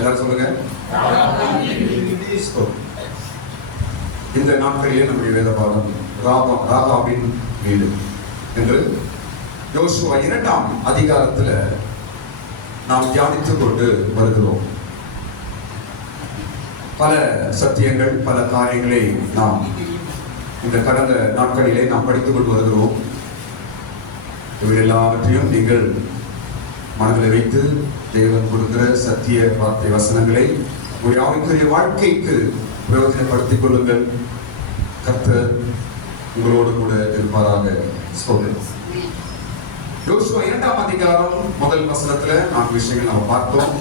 எல்லாரும் சொல்லுங்க. இந்த நாட்களிலே நம்முடைய வேத பாடம் ராகாபின் வீடு என்று யோசுவா 2ஆம் அதிகாரத்தில் நாம் தியானித்துக் கொண்டு வருகிறோம். பல சத்தியங்கள், பல காரியங்களை நாம் இந்த கடந்த நாட்களிலே நாம் படித்துக் கொண்டு வருகிறோம். இவை எல்லாவற்றையும் நீங்கள் மனதில் வைத்து தேவன் கொடுக்கிற சத்திய வார்த்தை வசனங்களை உங்களுடைய ஆவிக்குரிய வாழ்க்கைக்கு பிரயோஜனப்படுத்திக் கொள்ளுங்கள். கர்த்தர் உங்களோடு கூட இருப்பாராக. யோசுவா 2ஆம் அதிகாரம் முதல் வசனத்துல 4 விஷயங்கள் நம்ம பார்த்தோம்.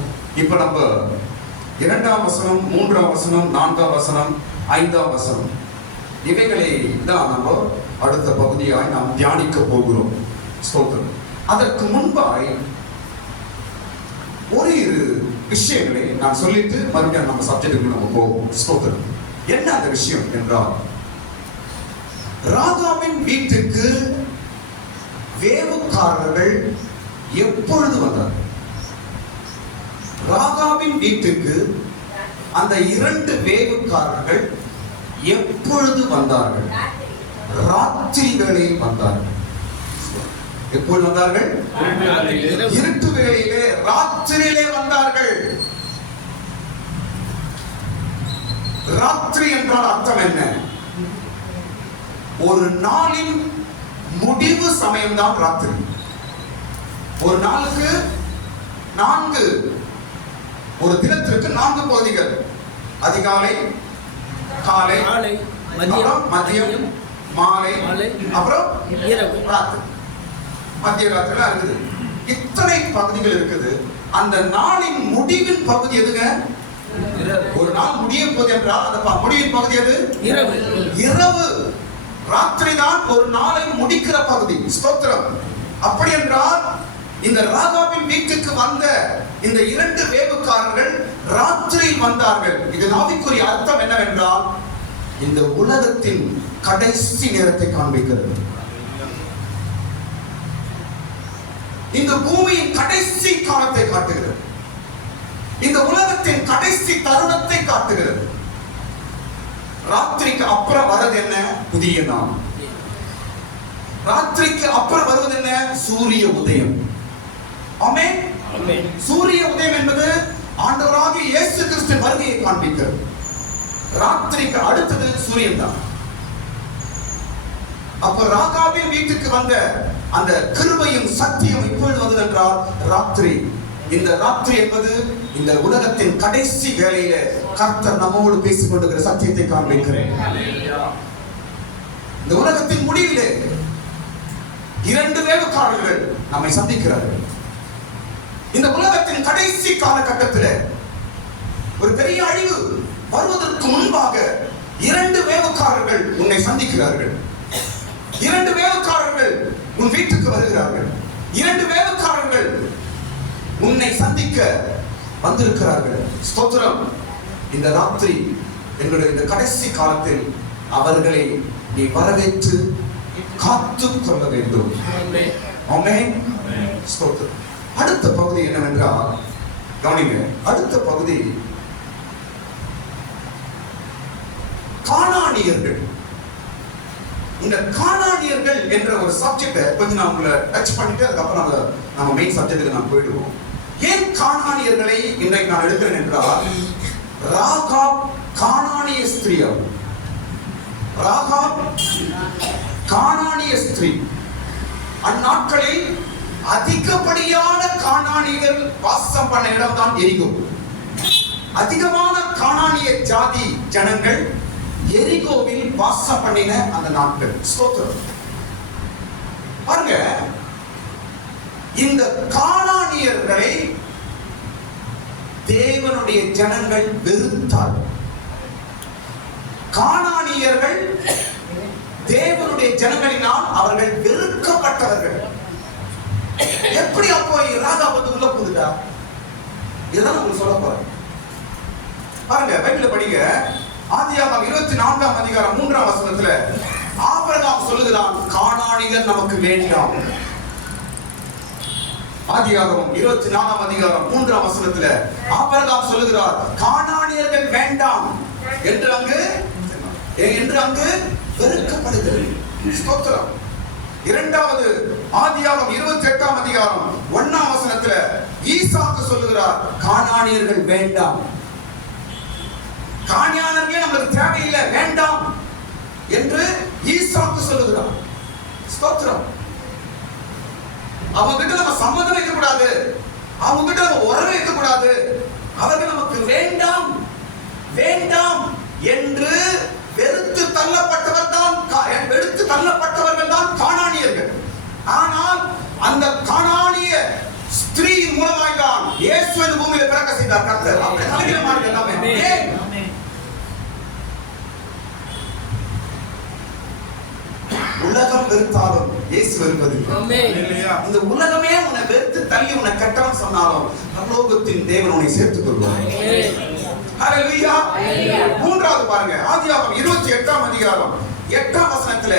இப்ப நம்ம 2ஆம் வசனம், 3ஆம் வசனம், 4ஆம் வசனம், 5ஆம் வசனம் இவைகளை தான் நம்ம அடுத்த பகுதியாய் நாம் தியானிக்க போகிறோம். ஸ்தோத்திரம். அதற்கு முன்பாய் ஒரு விஷயங்களை நான் சொல்லிட்டு மறுபடியும் நம்ம சப்ஜெக்டுக்கு நம்ம போவோம். ஸ்தோத்திரம். என்ன அந்த விஷயம் என்றால், ராகாவின் வீட்டுக்கு வேவுக்காரர்கள் எப்பொழுது வந்தார்கள்? ராகாவின் வீட்டுக்கு அந்த 2 வேவுக்காரர்கள் எப்பொழுது வந்தார்கள்? ராத்திரி வேளையில் வந்தார்கள். எப்பொழுது வந்தார்கள்? இருட்டு வேளையிலே, ராத்திரியிலே வந்தார்கள். ராத்திரி என்றால் அர்த்தம் என்ன? ஒரு நாளின் முடிவு சமயம்தான் ராத்திரி. ஒரு நாளுக்கு 4, ஒரு தினத்திற்கு 4 பகுதிகள். அதிகாலை, காலை, மதியம், மாலை, அப்புறம் ராத்திரி. மத்திய ராத்திரி இருக்குது. இத்தனை பகுதிகள் இருக்குது. அந்த நாளின் முடிவின் பகுதி எதுங்க? ஒரு நாள் முடிய போது என்றால் அந்த முடிவின் பகுதி எது? இரவு. ராத்திரி தான் ஒரு நாளை முடிக்கிற பகுதி. ஸ்தோத்திரம். அப்படி என்றால் இந்த ராகாவின் வீட்டுக்கு வந்த இந்த 2 வேவுக்காரர்கள் ராத்திரியில் வந்தார்கள். இது ஆவிக்குரிய அர்த்தம் என்னவென்றால், இந்த உலகத்தின் கடைசி நேரத்தை காண்பிக்கிறது. இந்த பூமியின் கடைசி காலத்தை காட்டுகிறது. இந்த உலகத்தின் கடைசி தருணத்தை காட்டுகிறது. ராத்திரிக்கு அப்புறம் வருவது என்ன? புதிய நாள். ராத்திரிக்கு அப்புறம் வருவது என்ன? சூரிய உதயம். ஆமென். சூரிய உதயம் என்பது ஆண்டவராகிய இயேசு கிறிஸ்துவின் வருகையை காண்பிக்கிறது. ராத்திரிக்கு அடுத்தது சூரியன் தான். அப்ப ராகாவின் வீட்டுக்கு வந்த அந்த கிருபையும் சத்தியம் இப்பொழுது வந்தது என்றால் ராத்திரி. இந்த ராத்திரி என்பது இந்த உலகத்தின் கடைசி வேளையில கர்த்தர் நம்மோடு பேசிக் கொண்டிருக்கிற சத்தியத்தை காண்பிக்கிறேன். இந்த உலகத்தின் முடிவிலே 2 வேவுக்காரர்கள் நம்மை சந்திக்கிறார்கள். இந்த உலகத்தின் கடைசி காலகட்டத்தில் ஒரு பெரிய அழிவு வருவதற்கு முன்பாக 2 வேவுக்காரர்கள் உன்னை சந்திக்கிறார்கள். 2 வேவுக்காரர்கள் உன் வீட்டுக்கு வருகிறார்கள். 2 வேவுக்காரர்கள் உன்னை சந்திக்க வந்திருக்கிறார்கள். ஸ்தோத்திரம். இந்த ராத்திரி எங்களுடைய இந்த கடைசி காலத்தில் அவர்களை நீ வரவேற்று காத்துக் கொள்ள வேண்டும். ஆமென். ஸ்தோத்திரம். அடுத்த பகுதி என்னவென்றால், கவனிங்க, அடுத்த பகுதி கானானியர்கள். இந்த கானானியர்கள் என்ற ஒரு சப்ஜெக்டை கொஞ்சம் நான் உங்களை டச் பண்ணிட்டு அதுக்கப்புறம் நம்ம மெயின் சப்ஜெக்டுக்கு நான் போயிடுவோம். ஏன் கானானியர்களை இன்றைக்கு நான் எடுக்கிறேன் என்றால், ராகாப் கானானிய ஸ்திரீ. ராகாப் கானானிய ஸ்திரீ. அந்நாட்களில் அதிகப்படியான கானானியர்கள் வாசம் பண்ண இடம் தான் எரிகோ. அதிகமான கானானிய ஜாதி ஜனங்கள் எரிகோவில் வாசம் பண்ணின அந்த நாட்கள். ஸ்தோத்திரம். பாருங்க, இந்த கானானியர்களை தேவனுடைய ஜனங்கள் வெறுத்தார்கள். கானானியர்கள் தேவனுடைய ஜனங்களினால் அவர்கள் வெறுக்கப்பட்டவர்கள். எப்படி அப்போ ராகா வந்து உள்ள புகுதுட்டா? இதுதான் உங்களுக்கு சொல்ல போறேன். பாருங்க, பைபிள்ல படிங்க. ஆதியாகமம் 24ஆம் அதிகாரம் 3ஆம் வசனத்துல ஆபிரகாம் சொல்லுகிறான், கானானியர் நமக்கு வேண்டாம். ஆதியாகமம் 24ஆம் அதிகாரம் 3ஆம் வசனத்துல ஆபிரகாம் சொல்லுகிறார், கானானியர்கள் வேண்டாம் என்று அங்கு வெறுக்கப்படுகிறது. ஸ்தோத்திரம். இரண்டாவது ஆதியாகமம் 28ஆம் அதிகாரம் 1ஆம் வசனத்துல ஈசாக்கு சொல்லுகிறார், கானானியர்கள் வேண்டாம், கானானியர்கள் நமக்கு தேவையில்லை, வேண்டாம் என்று ஈசாக்கு சொல்லுகிறார். ஸ்தோத்திரம். அவங்க கிட்ட நம்ம சம்மதம் வைக்க கூடாது, அவங்க கிட்ட நம்ம உறவு வைக்க கூடாது, அவர்கள் நமக்கு வேண்டாம் வேண்டாம் என்று வெறுத்து தள்ளப்பட்டவர்கள் தான் கானானியர்கள். ஆனால் அந்த கானானிய ஸ்திரீயின் மூலமாய் தான் இயேசு இந்த பூமியில பிறக்க செய்தார் கர்த்தர். அப்படி தலையிடமார்கள் எல்லாமே. உலகம் வெறுத்தாலும் இயேசு வெறுப்பதில்லை. இந்த உலகமே உன்னை வெறுத்து தள்ளி உன்னை கெட்டவன் சொன்னாலும் பரலோகத்தின் தேவன் உன்னை சேர்த்துக் கொள்வார். ஹல்லேலூயா. மூன்றாவது பாருங்க, ஆதியாகமம் 28ஆம் அதிகாரம் 8ஆம் வசனத்துல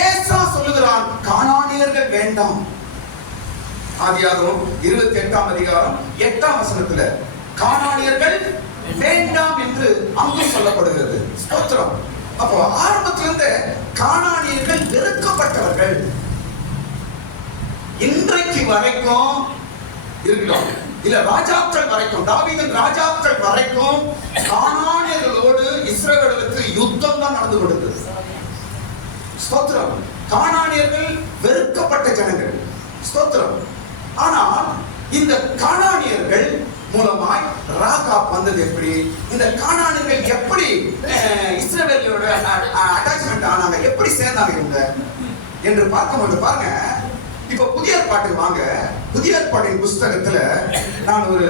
ஏசா சொல்லுகிறான், கானானியர்கள் வேண்டாம். ஆதியாகமம் 28ஆம் அதிகாரம் 8ஆம் வசனத்துல கானானியர்கள் வேண்டாம் என்று அங்கு சொல்லப்படுகிறது. ஸ்தோத்திரம். அப்போ ஆரம்பத்திலிருந்து கானானியர்கள் வெறுக்கப்பட்டவர்கள். இன்றைக்கு வரைக்கும் இருக்கட்டும், இல்ல ராஜாக்கள் வரைக்கும், தாவீதின் ராஜாக்கள் வரைக்கும் கானானியர்களோடு இஸ்ரவேலுக்கு யுத்தம் தான் நடந்து கொண்டிருந்தது. ஸ்தோத்திரம். கானானியர்கள் வெறுக்கப்பட்ட ஜனங்கள். ஸ்தோத்திரம். ஆனால் இந்த கானானியர்கள் மூலமாய் ராகாப் வந்தது எப்படி, இந்த கானானியர்கள் எப்படி இஸ்ரவேலோட அட்டாச்மெண்ட் ஆனாங்க, எப்படி சேர்ந்தாங்க இவங்க என்று பார்க்கும்போது பாருங்க, இப்ப புதிய ஏற்பாட்டுக்கு வாங்க. புதிய ஏற்பாட்டின் புஸ்தகத்துல நான் ஒரு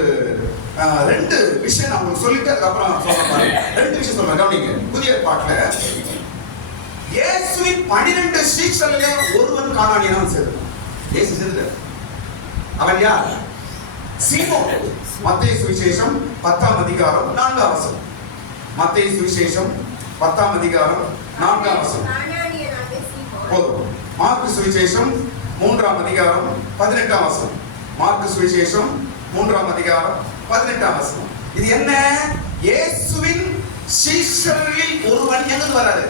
2 விஷயம் நான் உங்களுக்கு சொல்லிட்டு அதுக்கப்புறம் சொல்ல பாருங்க. 2 விஷயம் சொல்றேன், கவனிங்க. புதிய ஏற்பாட்டுல இயேசுவின் 12 சீஷர்களிலே ஒருவன் கானானியனாக சேர்ந்தான். இயேசு சேர்ந்தார். அவன் யார்? சீமோன். மத்தேயு சுவிசேஷம் 10ஆம் அதிகாரம் 4ஆம் வசனம். மத்தேயு சுவிசேஷம் 10ஆம் அதிகாரம் 4ஆம் வசனம். போதும். மார்க்கு சுவிசேஷம் 3ஆம் அதிகாரம் 18ஆம் வசனம். மார்க்கு சுவிசேஷம் 3ஆம் அதிகாரம் 18ஆம் வசனம். இது என்ன? இயேசுவின் சீஷர்களில் ஒருவன் எங்க வராரு?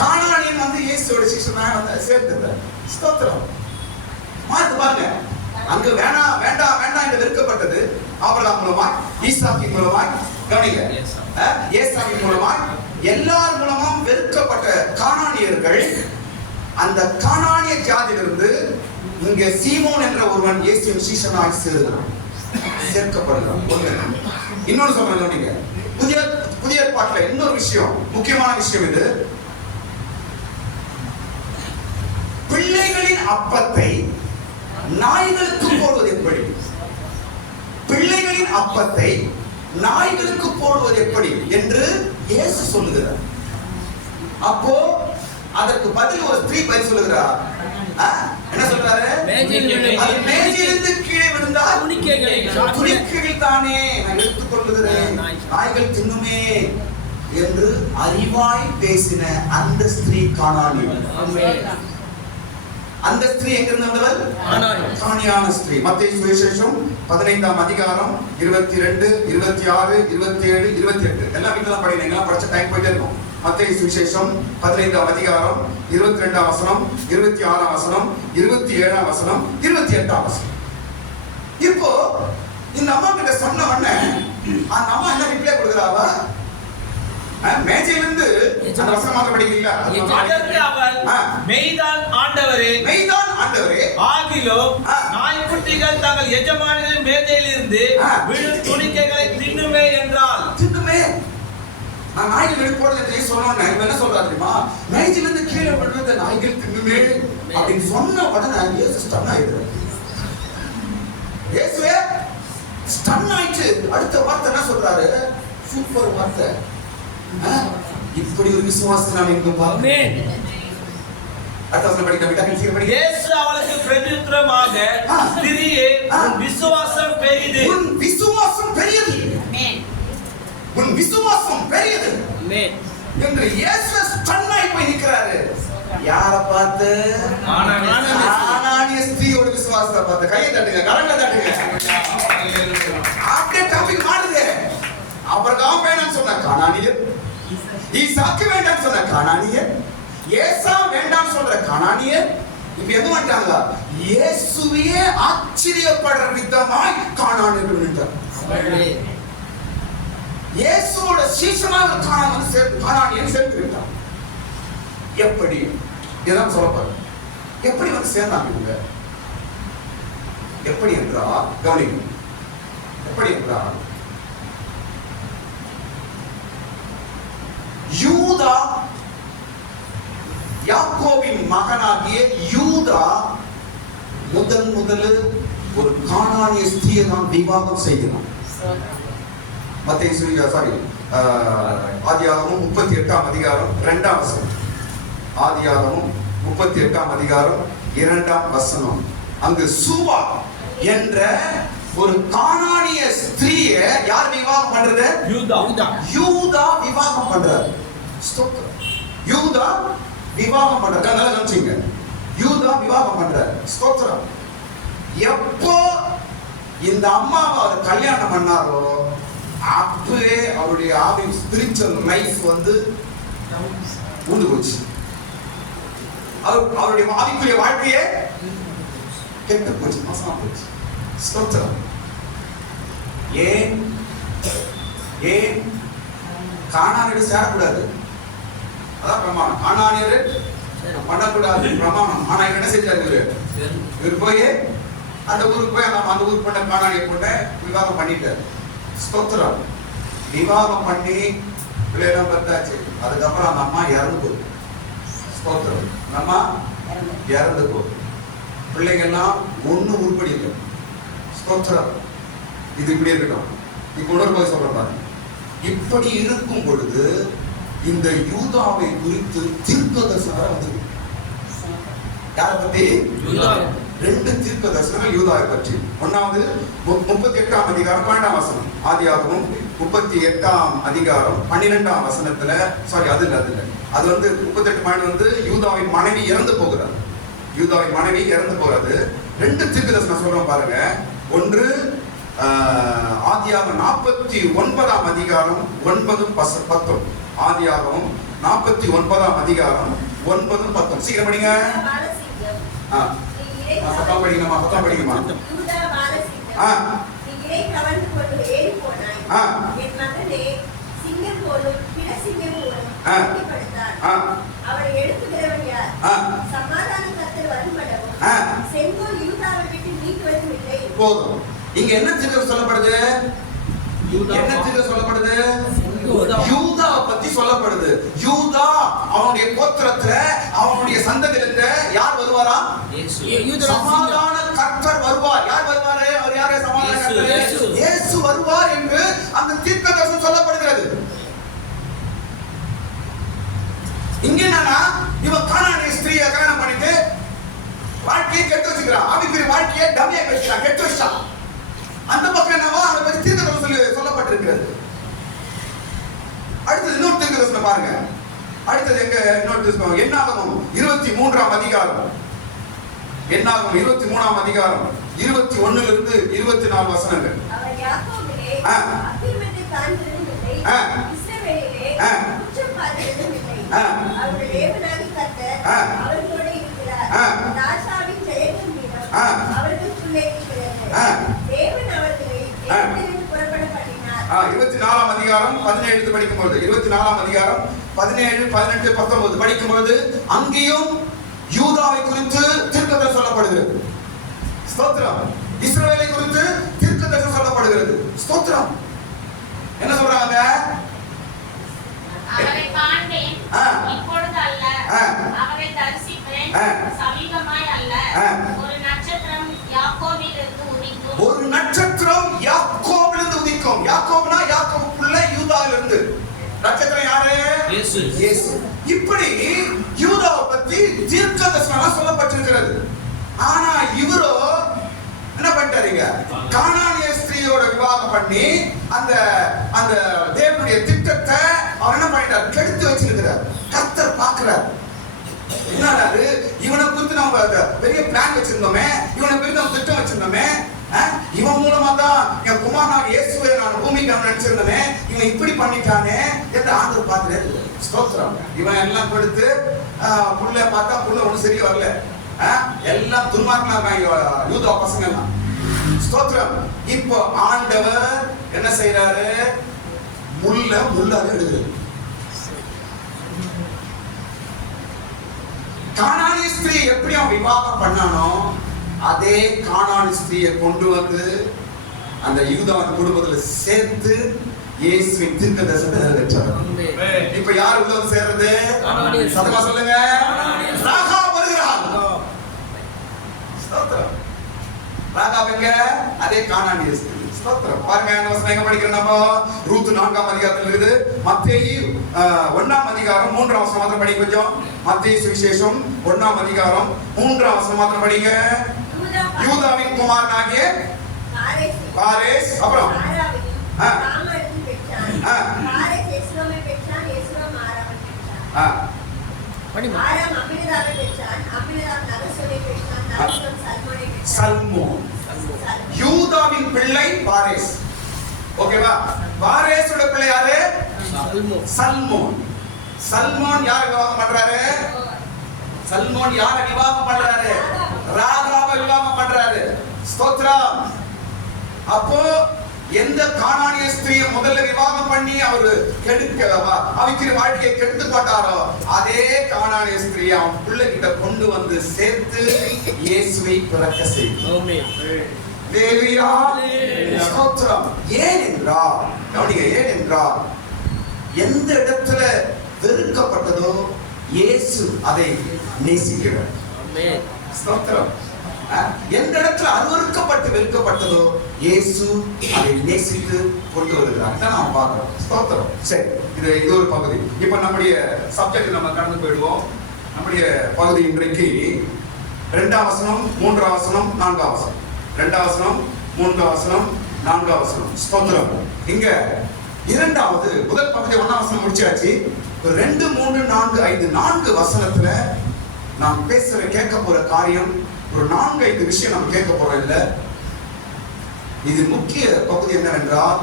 கானானியன் வந்து இயேசுவோட சீஷனாக வந்து சேர்ந்தார். ஸ்தோத்திரம். மார்க் பாருங்க, அங்கு வேண்டாம் வேண்டாம் வேண்டாம் என்று வெறுக்கப்பட்டது ஆபிரகாம் மூலமாய், ஈசாக்கின் மூலமாய், கவனிங்க, ஏசாவின் மூலமாய், எல்லார் மூலமும் வெறுக்கப்பட்ட கானானியர்கள் அந்த கானானிய ஜாதியிலிருந்து இங்கே சீமோன் என்ற ஒருவன் இயேசுவின் சீஷனாக சேர்க்கப்படுகிறான். இன்னொரு சொல்றேன், கவனிங்க. புதிய ஏற்பாட்டில் இன்னொரு விஷயம், முக்கியமான விஷயம் இது. பிள்ளைகளின் அப்பத்தை நாய்களுக்கு போடுவது எப்படி? பிள்ளைகளின் அப்பத்தை நாய்களுக்கு போடுவது எப்படி என்று இயேசு சொல்லுகிறார். அப்போ அதற்கு பதில் ஒரு ஸ்திரீ பதில் சொல்லுகிறார். என்ன சொல்றாரு? அது மேஜையிலிருந்து கீழே விழுந்தால் துணிக்கைகள் தானே நான் எடுத்துக் கொள்ளுகிறேன், நாய்கள் தின்னுமே என்று அறிவாய் பேசின அந்த ஸ்திரீ கானானியர். அந்த ஸ்திரீ எங்கிருந்து வந்தவர்? கானானியான ஸ்திரீ. மத்தேயு சுவிசேஷம் 15ஆம் அதிகாரம் 22, 26, 27, 28 எல்லாம் வீட்டுல படிங்க. எல்லாம் படிச்ச டைம் போயிட்டே இருக்கும். மத்தேயு சுவிசேஷம் 15ஆம் அதிகாரம் 22ஆம் வசனம், 26ஆம் வசனம், 27ஆம் வசனம், 28ஆம் வசனம். இப்போ இந்த அம்மா கிட்ட சொன்ன உடனே அந்த அம்மா என்ன ரிப்ளை கொடுக்குறாவா? மேஜையிலிருந்து அந்த வசனம் மாத்திரம் படிக்கிறீங்களா? அதற்கு அவள், மெய்தான் ஆண்டவரே, மெய்தான் ஆண்டவரே, ஆகிலும் நாய்க்குட்டிகள் தங்கள் எஜமானின் மேஜையிலிருந்து விழும் துணிக்கைகளை தின்னுமே என்றால். தின்னுமே? நான் நாய்கள் விழுப்போடு சொன்னோன்னு இவன் என்ன சொல்றா தெரியுமா? மேஜையிலிருந்து கீழே விழுந்த நாய்கள் தின்னுமே அப்படின்னு சொன்ன உடனே இயேசு ஸ்டன் ஆயிடுறாரு. இயேசுவே ஸ்டன் ஆயிடுச்சு. அடுத்த வார்த்தை என்ன சொல்றாரு? சூப்பர் வார்த்தை. இப்படி ஒரு விசுவாசம் நான் எங்க பாருங்க. அடுத்த படிக்க விட்டாங்க. சீக்கிரம் இயேசு அவளுக்கு பிரதியுத்தரமாக, ஸ்திரீயே, உன் விசுவாசம் பெரியது. உன் விசுவாசம் பெரியது. ஆமென். உன் விசுவாசம் பெரியது. ஆமென். என்று இயேசு ஸ்டன்னாய் போய் நிற்கிறாரு. யாரை பார்த்து? கானானிய ஸ்திரீயோட விசுவாசம். விசுவாசத்தை பார்த்து கையை தட்டுங்க, கரங்களை தட்டுங்க. அப்படியே டாபிக் மாறுது. ஆபிரகாம் வேண்டாம்னு சொன்ன கானானியர், ஈசாக்கு வேண்டாம்னு சொன்ன கானானியர், ஏசா வேண்டாம்னு சொல்ற கானானியர் இப்ப எது வந்துட்டாங்க? இயேசுவையே ஆச்சரியப்படுற விதமாய் கானானியர்கள் நின்றார். இயேசுவோட சீசனாக கானானியன் சேர்ந்து விட்டார். எப்படி? இதான் சொல்லப்படுது. எப்படி வந்து சேர்ந்தாங்க இவங்க? எப்படி என்றால் கவனிக்கும். எப்படி என்றால் யூதா, யாக்கோபின் மகனாகிய யூதா முதல் ஒரு கானானிய ஸ்திரியை தான் விவாகம் செய்கிறான். ஆதியாகமம் 38ஆம் அதிகாரம் 2ஆம் வசனம். ஆதியாகமம் 38ஆம் அதிகாரம் 2ஆம் வசனம். அங்கு சூவா என்ற ஒரு கானானிய ஸ்திரியை யார் விவாகம் பண்றது? யூதா விவாகம் பண்றாரு. யூதா விவாகம் பண்றாரு. நல்லா கவனிச்சீங்க. யூதா விவாகம் பண்றாரு. ஸ்தோத்திரம். எப்போ இந்த அம்மாவை அவர் கல்யாணம் பண்ணாரோ அப்பவே அவருடைய ஆவி ஸ்பிரிச்சுவல் லைஃப் வந்து உண்டு போச்சு. அவருடைய ஆவிக்குரிய வாழ்க்கையே கெட்டு போச்சு, மோசமா போச்சு. ஸ்தோத்திரம். ஏன் கானானியர் சேரக்கூடாது, அதான் பிரமாணம். கானானியர் பண்ணக்கூடாது பிரமாணம். ஆனா என்ன செஞ்சாரு? இவர் போய் அந்த ஊருக்கு போய் அந்த ஊருக்கு பண்ண கானானியர் பொண்ண விவாகம் பண்ணிட்டாரு. ஸ்தோத்திரம். விவாகம் பண்ணி பிள்ளைலாம் பார்த்தாச்சு. அதுக்கப்புறம் அந்த அம்மா இறந்து போகுது. ஸ்தோத்திரம். அம்மா இறந்து போகுது. பிள்ளைகள்லாம் ஒன்னும் உருப்படி இல்லை. ஸ்தோத்திரம். இது இப்படி இருக்கட்டும். இப்ப உணர்வு சொல்ற பாருங்க. இப்படி இருக்கும் பொழுது இந்த யூதாவை குறித்து தீர்க்கதரிசனம் வந்து யாரை பத்தி? ரெண்டு தீர்க்க தரிசனங்கள் யூதாவை பற்றி. ஒன்னாவது 38ஆம் அதிகாரம் 12ஆம் வசனம். ஆதியாகமம் 38ஆம் அதிகாரம் 12ஆம் வசனத்துல அது வந்து 38 வந்து யூதாவின் மனைவி இறந்து போகிறார். யூதாவின் மனைவி இறந்து போறது. ரெண்டு தீர்க்க தரிசனம் சொல்றோம் பாருங்க. ஒன்று ஆதியாகமம் 49ஆம் அதிகாரம் 9-10. ஆதியாகமம் 49ஆம் அதிகாரம் 9-10. சீக்கிரம் படிங்க. பத்தாம் படிங்கம்மா, பத்தாம் படிங்கம்மா. போதும். இங்க என்ன தீர்க்கம் சொல்லப்படுது? என்ன தீர்க்கம் சொல்லப்படுது? யூதா பத்தி சொல்லப்படுது. யூதா அவனுடைய கோத்திரத்துல அவனுடைய சந்ததியில யார் வருவாரா? சமாதான கர்த்தர் வருவார். யார் வருவாரு? அவர் யாரே? சமாதான கர்த்தர் இயேசு வருவார் என்று அந்த தீர்க்கதரிசனம் சொல்லப்படுகிறது. இங்க என்னன்னா இவன் கானானிய ஸ்திரியை கல்யாணம் பண்ணிட்டு வாழ்க்கையை கெட்டு வச்சுக்கிறான். ஆவிக்குரிய வாழ்க்கையை டம்மியா வச்சுக்கிறான், கெட்டு வச்சான். அந்த பக்கம் என்னவோ அதை பற்றி தீர்க்கதரிசனம் சொல்லப்பட்டிருக்கிறது. அடுத்தது இன்னொரு தீர்க்கதரிசனம் பாருங்க. அடுத்தது எங்க? இன்னொரு தீர்க்கம் என்னாகமம் 23ஆம் அதிகாரம். என்னாகமம் 23ஆம் அதிகாரம் 21 இருந்து 24 வசனங்கள். அவர் யாக்கோபிலே அபிமத்தை காண்கிறதில்லை, இஸ்ரவேலிலே குற்றம் பார்த்ததில்லை. அவருடைய தேவனாகிய கர்த்தர் அவர்களோடு இருக்கிறார். ராஜாவின் ஜெயத்தின் வீரம் அவர்களுக்குள்ளே இருக்கிறது. தேவன் அவர்களை எகிப்திலிருந்து புறப்பட பண்ணினார். 24ஆம் அதிகாரம் 17 படிக்கும்போது 24ஆம் அதிகாரம் 17, 18, 19 படிக்கும்போது அங்கேயும் யூதாவை குறித்து தீர்க்கதரிசனம் சொல்லப்படுகிறது. ஸ்தோத்திரம். இஸ்ரவேலை குறித்து தீர்க்கதரிசனம் சொல்லப்படுகிறது. ஸ்தோத்திரம். என்ன சொல்றாங்க? அவரை காண்பேன், இப்பொழுது அல்ல, அவரை தரிசிப்பேன், சமீபமாய் அல்ல. ஒரு நட்சத்திரம் யாக்கோபிலிருந்து உதிக்கும். ஒரு நட்சத்திரம் யாக்கோபிலிருந்து உதிக்கும். யாக்கோப்னா யாக்கோபுக்குள்ள யூதாவிலிருந்து. நட்சத்திரம் யாரு? இயேசு. இப்படி யூதாவை பத்தி தீர்க்கதரிசனம் சொல்லப்பட்டிருக்கிறது. ஆனா இவரோ என்ன பண்ணிட்டாருங்க? கானானிய ஸ்திரியோட விவாகம் பண்ணி அந்த அந்த தேவனுடைய திட்டத்தை அவர் என்ன பண்ணிட்டார்? கெடுத்து வச்சிருக்கிறார். கர்த்தர் பார்க்கிறார். என்னடா அது, இவனை குறித்து நம்ம பெரிய பிளான் வச்சிருந்தோமே, இவனை குறித்து நம்ம திட்டம் வச்சிருந்தோமே, இவன் மூலமா தான் என் குமாரனாக இயேசுவை நான் பூமிக்கு நினைச்சிருந்தோமே, இவன் இப்படி பண்ணிட்டானே என்று ஆண்டவர் பார்த்துட்டு ஸ்தோத்திரம். இவன் எல்லாம் கொடுத்து புள்ள பார்த்தா புள்ள ஒண்ணு சரியா வரல, எல்லாம் துன்மார்க்கனா யூதா பசங்க எல்லாம். ஸ்தோத்திரம். இப்போ ஆண்டவர் என்ன செய்யறாரு? முள்ளாக எடுக்கிறது. கானானிய ஸ்திரீ எப்படி அவன் விவாகம் பண்ணானோ அதே கானானிய ஸ்திரீயை கொண்டு வந்து அந்த யூதாவின் குடும்பத்துல சேர்த்து இயேசுவின் தீர்க்கதரிசனத்தை நிறைவேற்றார். இப்ப யார் உள்ள வந்து சேர்றது? சத்தமா சொல்லுங்க. ராகாப் வருகிறார். ஸ்தோத்திரம். ராகாப் எங்க? அதே கானானிய ஸ்திரீ. ஸ்தோத்திரம். பாருங்க என்ன வசனம் எங்க படிக்கிறோம் நம்ம? ரூத் 4ஆம் அதிகாரத்துல இருக்குது. மத்தேயு 1ஆம் அதிகாரம் 3ஆம் வசனம் மாத்திரம் படிங்க கொஞ்சம். மத்தேயு சுவிசேஷம் 1ஆம் அதிகாரம் 3ஆம் வசனம் மாத்திரம் படிங்க. யூதாவின் குமாரனாகிய பாரேஸ் அப்புறம் சல்மோன். யூதாவின் பிள்ளை பாரேஸ். ஓகேவா? பாரேஸோட பிள்ளை யாரு? சல்மோன். சல்மோன் யார் விவாகம் பண்றாரு? சல்மோன் யார விவாகம் பண்றாரு? ராகாபை விவாகம் பண்றாரு. ஸ்தோத்திரம். அப்போ எந்த கானானிய ஸ்திரீயை முதல்ல விவாகம் பண்ணி அவரு அவிக்கிற வாழ்க்கையை கெடுத்து போட்டாரோ அதே கானானிய ஸ்திரீயை அவன் பிள்ளை கிட்ட கொண்டு வந்து சேர்த்து இயேசுவை பிறக்க செய்தார். ஏனென்றால் எந்த இடத்துல வெறுக்கப்பட்டதோ இயேசு அதை நேசிக்கிறார். எந்த இடத்துல அருவருக்கப்பட்டு வெறுக்கப்பட்டதோ இயேசு அதை நேசித்து கொண்டு வருகிறார். நாம் பார்க்கிறோம். ஸ்தோத்திரம். சரி, இது ஒரு பகுதி. இப்ப நம்முடைய சப்ஜெக்ட் நம்ம கடந்து போயிடுவோம். நம்முடைய பகுதி இன்றைக்கு 2ஆம் வசனம் 3ஆம் வசனம் 4ஆம் வசனம். 2ஆம் வசனம் 3ஆம் வசனம் 4ஆம் வசனம். ஸ்தோத்திரம். இங்க இரண்டாவது முதல் பகுதி 1ஆம் வசனம் முடிச்சாச்சு. 2, 3, 4, 5 4 வசனத்துல நாம் கேட்க போற காரியம் ஒரு 4-5 விஷயம் நம்ம கேட்க போறோம். இல்ல, இது முக்கிய பகுதி என்னவென்றால்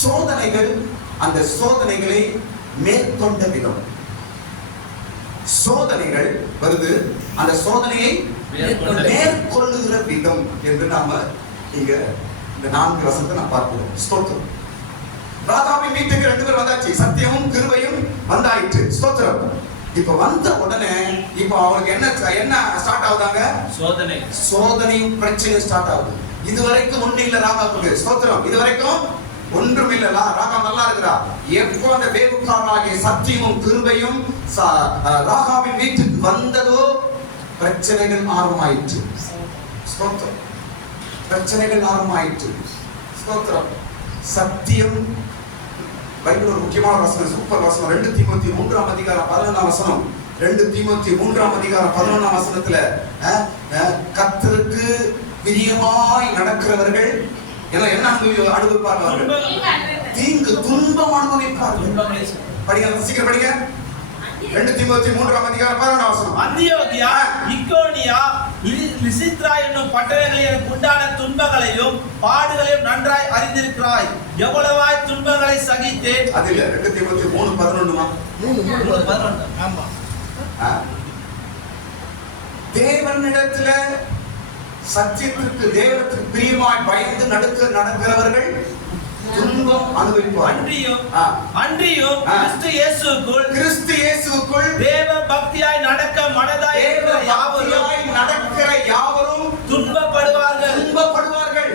சோதனைகள், அந்த சோதனைகளை மேற்கொண்ட விதம். சோதனைகள் வருது, அந்த சோதனையை மேற்கொள்ளுகிற விதம் என்று நாம இங்க இந்த 4 வசனத்தை நாம் பார்க்கிறோம். ஸ்தோத்திரம். ராகாபின் வீட்டுக்கு 2 பேர் வந்தாச்சு. சத்தியமும் கிருபையும் வந்தாயிற்று. ஸ்தோத்திரம். இப்ப வந்த உடனே இப்ப அவருக்கு என்ன ஸ்டார்ட் ஆகுதாங்க? சோதனையும் பிரச்சனையும் ஸ்டார்ட் ஆகுது. இதுவரைக்கும் ஒண்ணு இல்ல ராகாபுக்கு. ஸ்தோத்திரம். இதுவரைக்கும் ஒன்றும் இல்ல. ராகாப் நல்லா இருக்கிறா. எப்போ அந்த வேவுக்காரனாகிய சத்தியமும் கிருபையும் ராகாபின் வீட்டுக்கு வந்ததோ பிரச்சனைகள் ஆரம்பமாயிற்று. ஸ்தோத்திரம். பிரச்சனைகள் ஆரம்பமாயிற்று. ஸ்தோத்திரம். சத்தியம் பைபிள் ஒரு முக்கியமான வசனம், சூப்பர் வசனம். 2 தீமோத்தேயு 3ஆம் அதிகாரம் 11ஆம் வசனம். 2 தீமோத்தேயு 3ஆம் அதிகாரம் 11ஆம் வசனத்துல கர்த்தருக்கு பிரியமாய் நடக்கிறவர்கள் என்ன அனுபவிப்பார்கள்? தீங்கு துன்பம் அனுபவிப்பார்கள். படிங்க, சீக்கிரம் படிங்க. 2 தீமோத்தேயு 3ஆம் அதிகாரம் 11ஆம் வசனம். அந்தியோகியா, இக்கோனியா, லிசித்ரா என்னும் பட்டணங்களில் எனக்கு உண்டான துன்பங்களையும் பாடுகளையும் நன்றாய் அறிந்திருக்கிறாய். எவ்வளவாய் துன்பங்களை சகித்தேன். அது இல்ல, 2 தீமோத்தேயு 3:11. 3:11. ஆமா. தேவனிடத்துல சத்தியத்திற்கு தேவனுக்கு பிரியமாய் பயந்து நடக்கிறவர்கள் துன்பம் அனுபவிப்பார். அன்றியும் கிறிஸ்து இயேசுவுக்குள் தேவ பக்தியாய் நடக்க மனதாய் நடக்கிற யாவரும் துன்பப்படுவார்கள்.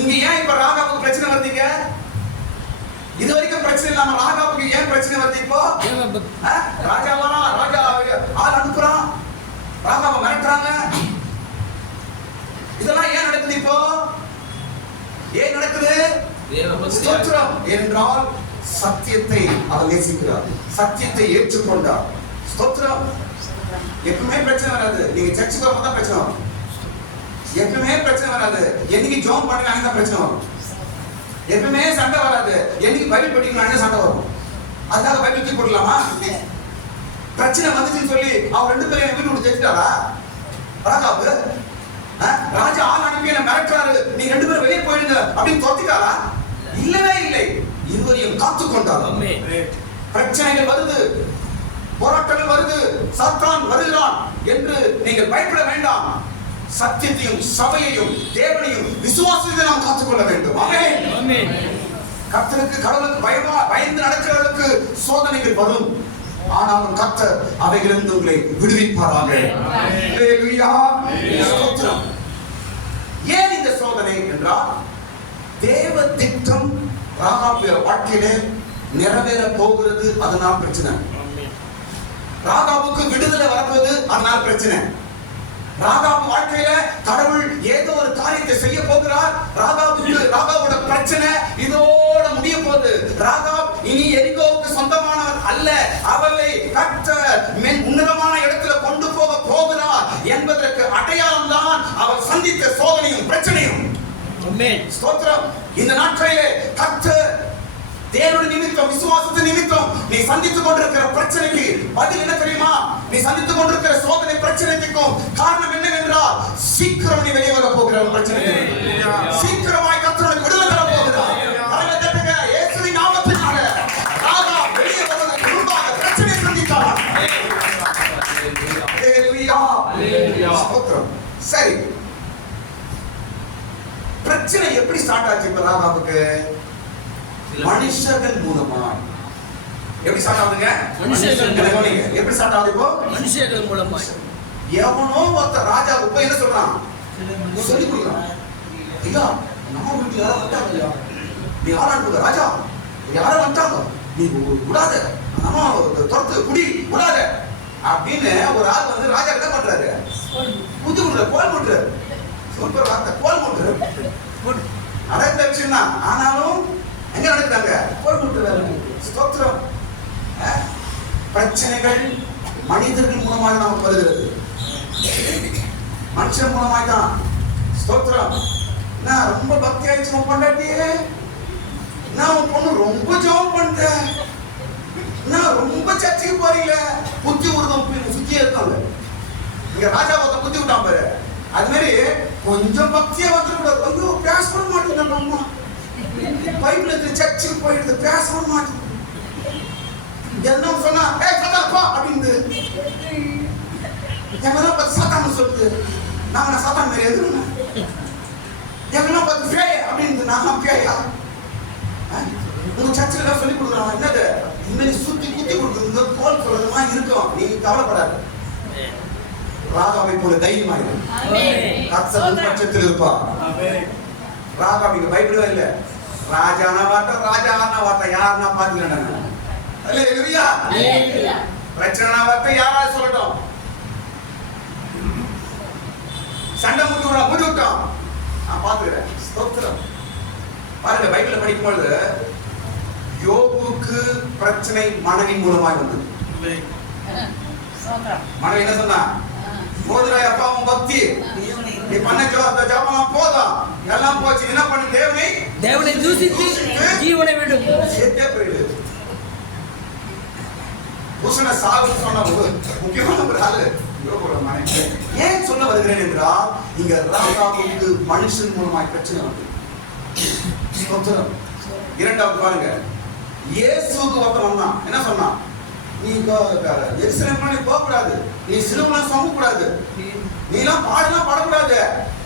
இங்க ஏன் இப்ப ராகாவுக்கு பிரச்சனை வருதுங்க? இது வரைக்கும் பிரச்சனை இல்லாம ராகாவுக்கு ஏன் பிரச்சனை வருது? இப்போ ராஜா ஆள் அனுப்புறான், ராகாவை மிரட்டுறாங்க. இதெல்லாம் ஏன் நடக்குது? இப்போ ஏன் நடக்குது? ஸ்தோத்திரம். என்றால் சத்தியத்தை அவர் நேசிக்கிறார், சத்தியத்தை ஏற்றுக்கொண்டார். ஸ்தோத்திரம். எப்பவுமே பிரச்சனை வராது. நீங்க சர்ச்சுக்கு வரதான் பிரச்சனை வரும். எப்பவுமே பிரச்சனை வராது. என்னைக்கு ஜோம் பண்ணுங்க அங்கதான் பிரச்சனை வரும். எப்பவுமே சண்டை வராது. என்னைக்கு பைபிள் படிக்கணும் அங்கே சண்டை வரும். அதுக்காக பைபிள் தூக்கி போடலாமா? பிரச்சனை வந்துச்சுன்னு சொல்லி அவன் 2 பேரையும் வீட்டு விட்டு செஞ்சுட்டாரா ராகாபு? ராஜா ஆள் அனுப்பி என்ன மிரட்டுறாரு, நீ 2 பேரும் வெளியே போயிடுங்க அப்படின்னு தொத்திட்டாரா? இல்லவே இல்லை. இருவரையும் காத்துக்கொண்டார். பிரச்சனைகள் வருது, போராட்டங்கள் வருது, சாத்தான் வருகிறான் என்று நீங்கள் பயப்பட வேண்டாம். சத்தியத்தையும் சபையையும் தேவனையும் விசுவாசத்தை நாம் காத்துக்கொள்ள வேண்டும். ஆமென். கர்த்தருக்கு கடவுளுக்கு பயந்து நடக்கிறவர்களுக்கு சோதனைகள் வரும். ஆனாலும் கர்த்தர் அவைகளிலிருந்து உங்களை விடுவிப்பாராக. ஹல்லேலூயா. ஸ்தோத்திரம். ஏன் இந்த சோதனை என்றால் தேவ திட்டம் ராகாபு வாழ்க்கையிலே நிறைவேற போகிறது. அதனால் பிரச்சனை. ராகாபுக்கு விடுதலை வரப்போகுது. அதனால் பிரச்சனை. ராகாபு வாழ்க்கையில கடவுள் ஏதோ ஒரு காரியத்தை செய்ய போகிறார். ராகாபோட பிரச்சனை இதோட முடிய போகுது. ராகாப் இனி எரிகோவுக்கு சொந்தமானவர் அல்ல, அவளை கர்த்தர் உன்னதமான இடத்துல கொண்டு போக போகிறார் என்பதற்கு அடையாளம் தான் அவர் சந்தித்த சோதனையும் பிரச்சனையும். ஸ்தோத்திரம். இந்த நாட்களிலே கர்த்தர் தேவனுடைய நிமித்தம், விசுவாசத்து நிமித்தம் நீ சந்தித்துக் கொண்டிருக்கிற பிரச்சனைக்கு பதில் என்ன தெரியுமா? நீ சந்தித்துக் கொண்டிருக்கிற சோதனை பிரச்சனைக்கும் காரணம் என்னவென்றால் சீக்கிரம் நீ வெளியே வர போகிற பிரச்சனை. சீக்கிரமாய் கர்த்தர் விடுதலை தர போகிறார். கரங்களை தட்டுங்க. இயேசுவின் நாமத்தினால ராகா வெளியே வருவதற்கு முன்பாக பிரச்சனை சந்தித்தார். ஹல்லேலூயா. ஸ்தோத்திரம். சரி, பிரச்சனை எப்படி ஸ்டார்ட் ஆச்சு? இப்ப ராகாவுக்கு மனுஷர்கள் மூலமா எப்படி ஸ்டார்ட் ஆகுதுங்க? எப்படி ஸ்டார்ட் ஆகுது? இப்போ மனுஷர்கள் மூலமா எவனோ ஒருத்த ராஜா இப்ப என்ன சொல்றான்? சொல்லி கொடுக்குறான். ஐயா, நம்ம வீட்டுல யாரும் வந்துட்டாங்க ஐயா, நீ யாரும் அனுப்புங்க ராஜா, யாரும் வந்துட்டாங்க, நீ விடாத, நம்ம துரத்து குடி விடாத அப்படின்னு ஒரு ஆள் வந்து ராஜா என்ன பண்றாரு? புத்தி கொடுக்குற கோல் போட்டுறாரு. சூப்பர் வார்த்தை, கோல் போட்டுறாரு. அடைந்த விஷயம் தான். ஆனாலும் எங்க நடக்குறாங்க? கோல் போட்டுறாரு. ஸ்தோத்திரம். பிரச்சனைகள் மனிதர்கள் மூலமாக நமக்கு வருகிறது. மனுஷன் மூலமாக தான். ஸ்தோத்திரம். நான் ரொம்ப பக்தி ஆயிடுச்சு பொண்டாட்டியே, நான் உன் பொண்ணு ரொம்ப ஜெபம் பண்ற, நான் ரொம்ப சர்ச்சைக்கு போறீங்க, புத்தி விடுதம் சுத்தியே இருக்காங்க. இங்க ராஜா பக்கம் புத்தி விட்டான் பாரு. அது மாதிரி கொஞ்சம் பக்தியா வந்துடக்கூடாது. ஐயோ பேச கூட மாட்டேன் அம்மா, பைபிள் இருக்கு, சர்ச்சுக்கு போயிடுது, பேச கூட மாட்டேன். என்ன சொன்னா சத்தாப்பா அப்படின்னு எங்கெல்லாம் பார்த்து சாத்தான்னு சொல்லுது. நான் சாத்தான் மாதிரி எதுவும் எங்கெல்லாம் பார்த்து பேய அப்படின்னு நான் பேயா? உங்க சர்ச்சில் தான் சொல்லி கொடுக்குறாங்க. என்னது இந்த சுத்தி குத்தி கொடுக்குறது கோல் சொல்றதுமா இருக்கும். நீங்க கவலைப்படாது. ராகாவை போல தைரியமாயிரு. கர்த்தர் பட்சத்தில் இருப்பா. ராகா இங்க பயப்படவே இல்லை. ராஜானா வார்த்தை, ராஜானா வார்த்தை யாருன்னா பாத்துக்கிறேன். பிரச்சனை வார்த்தை யாராவது சொல்லட்டும். சண்டை முடி விட்டோம், நான் பாத்துக்கிறேன். ஸ்தோத்திரம். பாருங்க, பைபிள படிக்கும் பொழுது யோபுக்கு பிரச்சனை மனைவி மூலமாய் வந்தது. மனைவி என்ன சொன்னா? போதுராய் அப்பா உன் பக்தி, நீ பண்ண ஜபம் போதும், எல்லாம் போச்சு, என்ன பண்ணு? தேவனை தூசித்து ஜீவனை விடும். செத்தே போயிடு. புருஷனை சாவு சொன்ன முக்கியமான ஒரு ஆளு யோபுவோட மனைவி. ஏன் சொல்ல வருகிறேன் என்றால் இங்க ராகாவுக்கு மனுஷன் மூலமாய் பிரச்சனை வந்து. இரண்டாவது பாருங்க, இயேசுவுக்கு ஒருத்தன் வந்தான். என்ன சொன்னான்? நீ எருசலேம் போக கூடாது, நீ சிலுவைலாம் சுமக்க கூடாது, நீ எல்லாம் பாடலாம் பாடக்கூடாது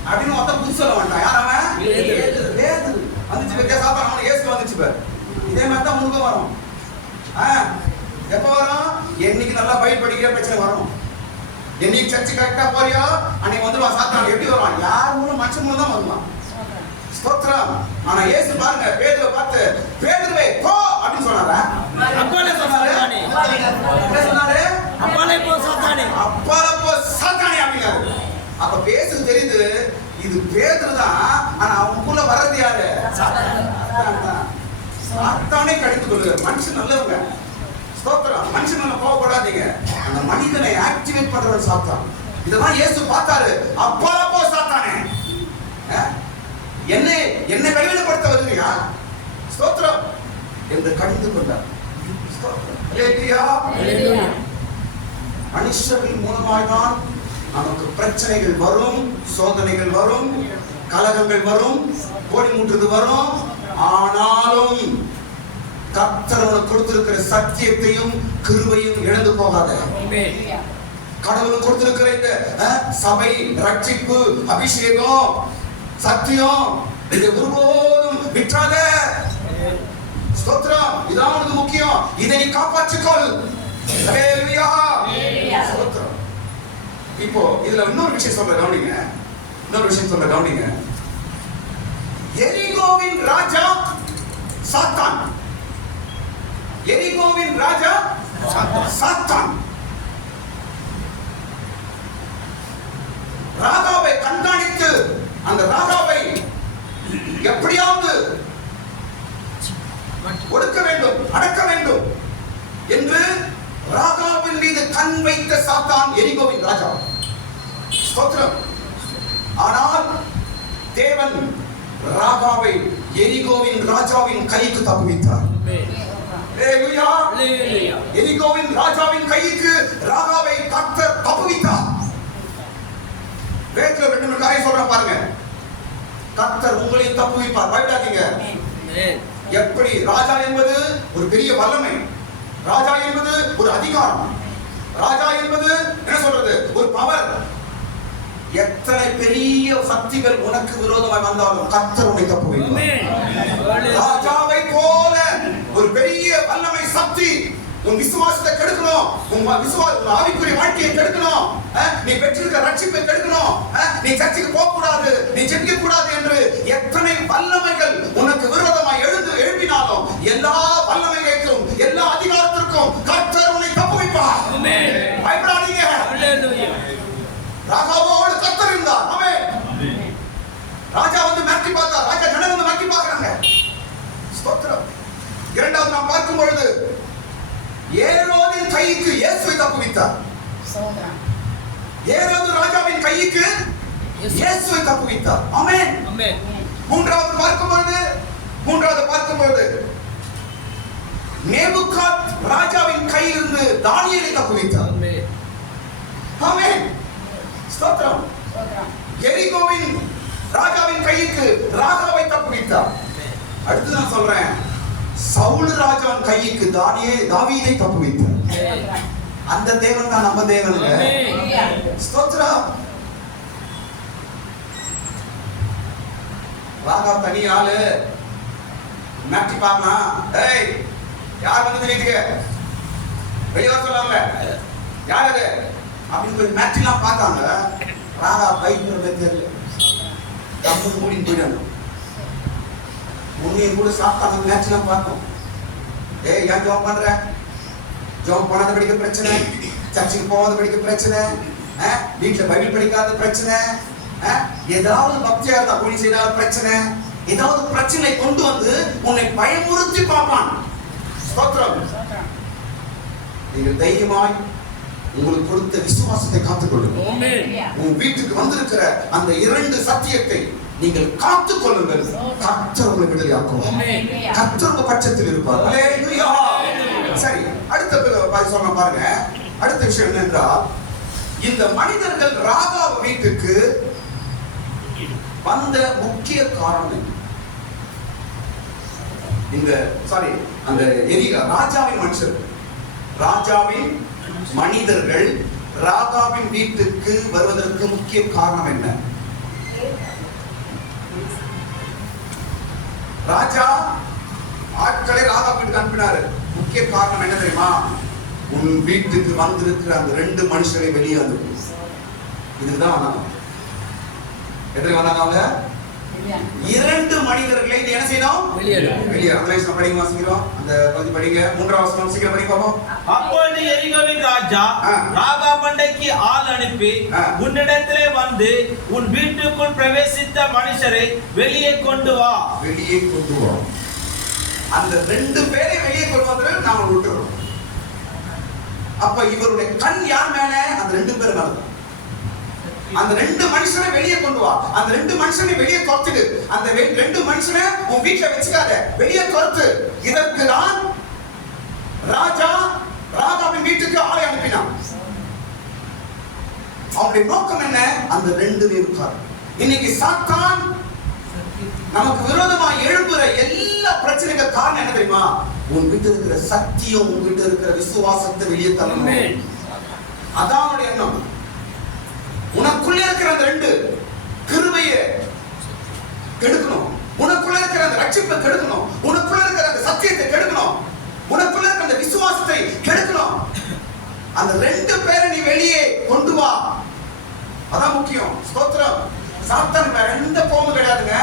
அப்படின்னு ஒருத்தன் புதுசு சொல்ல மாட்டான். யார் அவன்? வேது வந்துச்சு. சாப்பிட அவன் இயேசு வந்துச்சு. இதே மாதிரி தான் முழுக்க வரும். எப்ப வரும்? என்னைக்கு நல்லா பயிர் படிக்கிற பிரச்சனை வரும். என்னைக்கு சர்ச்சு கரெக்டா போறியோ அன்னைக்கு வந்துடுவான் சாத்தான். எப்படி வருவான்? யார் மூலம் மனுஷன் மூலம் தான் வருவான். ஸ்தோத்திரம். ஆனா இயேசு பாருங்க, பேதுருவை பார்த்து பேதுருவே போ அப்படின்னு சொன்னாரா? அப்பாலே சொன்னாரு. என்ன சொன்னாரு? அப்பாலே போ சாத்தானே, அப்பாலே போ சாத்தானே அப்படிங்கிறாரு. அப்ப பேசுறது தெரியுது, இது பேதுரு தான். ஆனா அவனுக்குள்ள வர்றது யாரு? சாத்தானே கடித்துக் கொள்ளுங்க. மனுஷன் நல்லவங்க. ஸ்தோத்திரம். மனுஷன் மேல கோவப்படாதீங்க. அந்த மனிதனை ஆக்டிவேட் பண்றவன் சாத்தான். இதெல்லாம் இயேசு பார்த்தாரு. அப்பாலே போ சாத்தானே, என்னை வெளிப்படுத்த வருகிறியா? ஸ்தோத்திரம் என்று கடிந்து கொண்டார். மனுஷர்கள் மூலமாய்தான் நமக்கு பிரச்சனைகள் வரும், சோதனைகள் வரும், கலகங்கள் வரும், கோடி மூட்டுறது வரும். ஆனாலும் கர்த்தர் உனக்கு கொடுத்திருக்கிற சத்தியத்தையும் கிருபையும் இழந்து போகாத. கடவுள் கொடுத்திருக்கிற இந்த சபை, ரட்சிப்பு, அபிஷேகம், சத்தியம் இதை ஒருபோதும் விற்றாத. ஸ்தோத்திரம். இதான் உனக்கு முக்கியம். இதை நீ காப்பாற்றிக்கொள். ஹல்லேலூயா. ஸ்தோத்திரம். இப்போ இதுல இன்னொரு விஷயம் சொல்ற கவனிங்க. எரிகோவின் ராஜா சாத்தான். எரிகோவின் ராஜா சாத்தான். ராகாவை கண்காணித்து அந்த ராகாவை எப்படியாவது ஒடுக்க வேண்டும், அடக்க வேண்டும் என்று ராகாவின் மீது கண் வைத்த சாத்தான் எரிகோவின் ராஜா. ஸ்தோத்திரம். ஆனால் தேவன் ராகாவை எரிகோவின் ராஜாவின் கைக்கு தப்புவித்தார். ஹல்லேலூயா. எரிகோவின் ராஜாவின் கைக்கு ராகாவை கர்த்தர் தப்புவித்தார். வேதத்துல 2 காரியம் சொல்றேன் பாருங்க. கர்த்தர் உங்களையும் தப்புவிப்பார். பயப்படாதீங்க. எப்படி ராஜா என்பது ஒரு பெரிய வல்லமை, ராஜா என்பது ஒரு அதிகாரம், ராஜா என்பது என்ன சொல்றது, ஒரு பவர். எத்தனை பெரிய சக்திகள் உனக்கு விரோதமாய் வந்தாலும் கர்த்தர் உன்னை தப்புவிப்பார். ராஜாவை போல ஒரு பெரிய வல்லமை சக்தி உன் விசுவாசத்தை கெடுக்கணும், உன் ஆவிக்குரிய வாழ்க்கையை கெடுக்கணும், நீ பெற்றிருக்க ரட்சிப்பை கெடுக்கணும், நீ சர்ச்சுக்கு போக கூடாது, நீ ஜெபிக்க கூடாது என்று எத்தனை வல்லமைகள் உனக்கு விரோதமாய் எழுப்பினாலும் எல்லா வல்லமைகளுக்கும் எல்லா அதிகாரத்திற்கும் கர்த்தர் உன்னை தப்புவிப்பார். பயப்படாதீங்க. ராஜாவோடு கர்த்தர் இருந்தார். ஆமென். ராஜா வந்து மிரட்டி பார்த்தார். ராஜா ஜனங்க வந்து மிரட்டி பார்க்கறாங்க. ஸ்தோத்திரம். இரண்டாவது நாம் பார்க்கும் பொழுது ஏரோதின் கைக்கு இயேசுவை தப்புவித்தார். ஏரோது ராஜாவின் கைக்கு இயேசுவை தப்புவித்தார். ஆமென். மூன்றாவது பார்க்கும் பொழுது நேபுகாத் ராஜாவின் கையிலிருந்து தானியேலை தப்புவித்தார். ஆமென். ஸ்தோத்திரம். எரிகோவின் ராஜாவின் கைக்கு ராகாவை தப்புவித்தார். அடுத்து நான் சொல்றேன், சவுல் ராஜாவின் கைக்கு தாவீதை தப்புவித்தார். அந்த தேவன் தான் நம்ம தேவன். ஸ்தோத்திரம். ராகா தனி ஆளு மாட்டி பாருனா, ஏய் யார் வந்து வீட்டுக்கு வெளியே வர சொல்லாமல, யார் அது அப்படின்னு போய் மேட்ச்லாம் பார்த்தாங்க. ராகா பைக்கு தெரியல, தம்பு மூடின்னு போயிடாங்க. உன்னையும் கூட சாப்பிட்டாங்க. மேட்ச்லாம் பார்த்தோம். ஏய் ஏன் ஜாப் பண்ற, ஜாப் பண்ணாத படிக்க பிரச்சனை, சர்ச்சுக்கு போகாத படிக்க பிரச்சனை, வீட்டுல பைபிள் படிக்காத பிரச்சனை, ஏதாவது பக்தியா இருந்தா கூலி செய்யாத பிரச்சனை, ஏதாவது பிரச்சனை கொண்டு வந்து உன்னை பயமுறுத்தி பார்ப்பான். ஸ்தோத்திரம். நீங்கள் தைரியமாய் உங்களுக்கு கொடுத்த விசுவாசத்தை காத்துக்கொள்ளுங்கள். உன் வீட்டுக்கு வந்திருக்கிற அந்த 2 சத்தியத்தை நீங்கள் காத்துக் கொள்ளுங்கள். கர்த்தர் உங்களை விடுதலையாக்குவார். கர்த்தர் உங்க பட்சத்தில் இருப்பார். ஹல்லேலூயா. சரி, அடுத்த சொன்ன பாருங்க. அடுத்த விஷயம் என்னென்றால், இந்த மனிதர்கள் ராகா வீட்டுக்கு வந்த முக்கிய காரணம் அந்த ராஜாவின் மனுஷர்கள், ராஜாவின் மனிதர்கள் ராகாவின் வீட்டுக்கு வருவதற்கு முக்கிய காரணம் என்ன? ராஜா ஆட்களை ராகா வீட்டுக்கு அனுப்பினாரு. முக்கிய காரணம் என்ன தெரியுமா? உன் வீட்டுக்கு வந்திருக்கிற அந்த 2 மனுஷரை வெளியே அனுப்பு. இதுதான் வந்தாங்க. எத்தனை வந்தாங்க அவங்க? 2 மனிதர்களை என்ன செய்யணும்? வெளியே. அந்த படிங்க, வாசிக்கிறோம். அந்த பகுதி படிங்க. 3ஆம் வசனம் சீக்கிரம் படிங்க பாப்போம். அப்பொழுது எரிகோவின் ராஜா ராகா பண்டைக்கு ஆள் அனுப்பி, உன்னிடத்திலே வந்து உன் வீட்டுக்குள் பிரவேசித்த மனுஷரை வெளியே கொண்டு வா. அந்த 2 பேரை வெளியே கொண்டு வந்து நாம விட்டுறோம். அப்ப இவருடைய கண் யார் மேல? அந்த 2 பேர் மேல. அந்த 2 மனுஷனை வெளியே கொண்டு வா. அந்த 2 மனுஷனை வெளியே துரத்துடு. அந்த 2 மனுஷனை உன் வீட்டுல வச்சுக்காத, வெளியே துரத்து. இதற்கு தான் ராஜா ராகாவின் வீட்டுக்கு ஆளை அனுப்பினான். அவனுடைய நோக்கம் என்ன? அந்த ரெண்டு வேவுக்காரர். இன்னைக்கு சாத்தான் நமக்கு விரோதமாக எழும்புற எல்லா பிரச்சனைகள் காரணம் என்ன தெரியுமா? உன்கிட்ட இருக்கிற சத்தியம், உன்கிட்ட இருக்கிற விசுவாசத்தை வெளியே தள்ளணும். அதான் அவனுடைய எண்ணம். உனக்குள்ள இருக்கிற அந்த ரெண்டு கிருபையை கெடுக்கணும், உனக்குள்ள இருக்கிற அந்த ரட்சிப்பை கெடுக்கணும், உனக்குள்ள இருக்கிற அந்த சத்தியத்தை கெடுக்கணும், உனக்குள்ள இருக்கிற அந்த விசுவாசத்தை கெடுக்கணும். அந்த ரெண்டு பேரை நீ வெளியே கொண்டு வா. அதான் முக்கியம். ஸ்தோத்திரம். சாத்தான் வேற எந்த கோபமும் கிடையாதுங்க.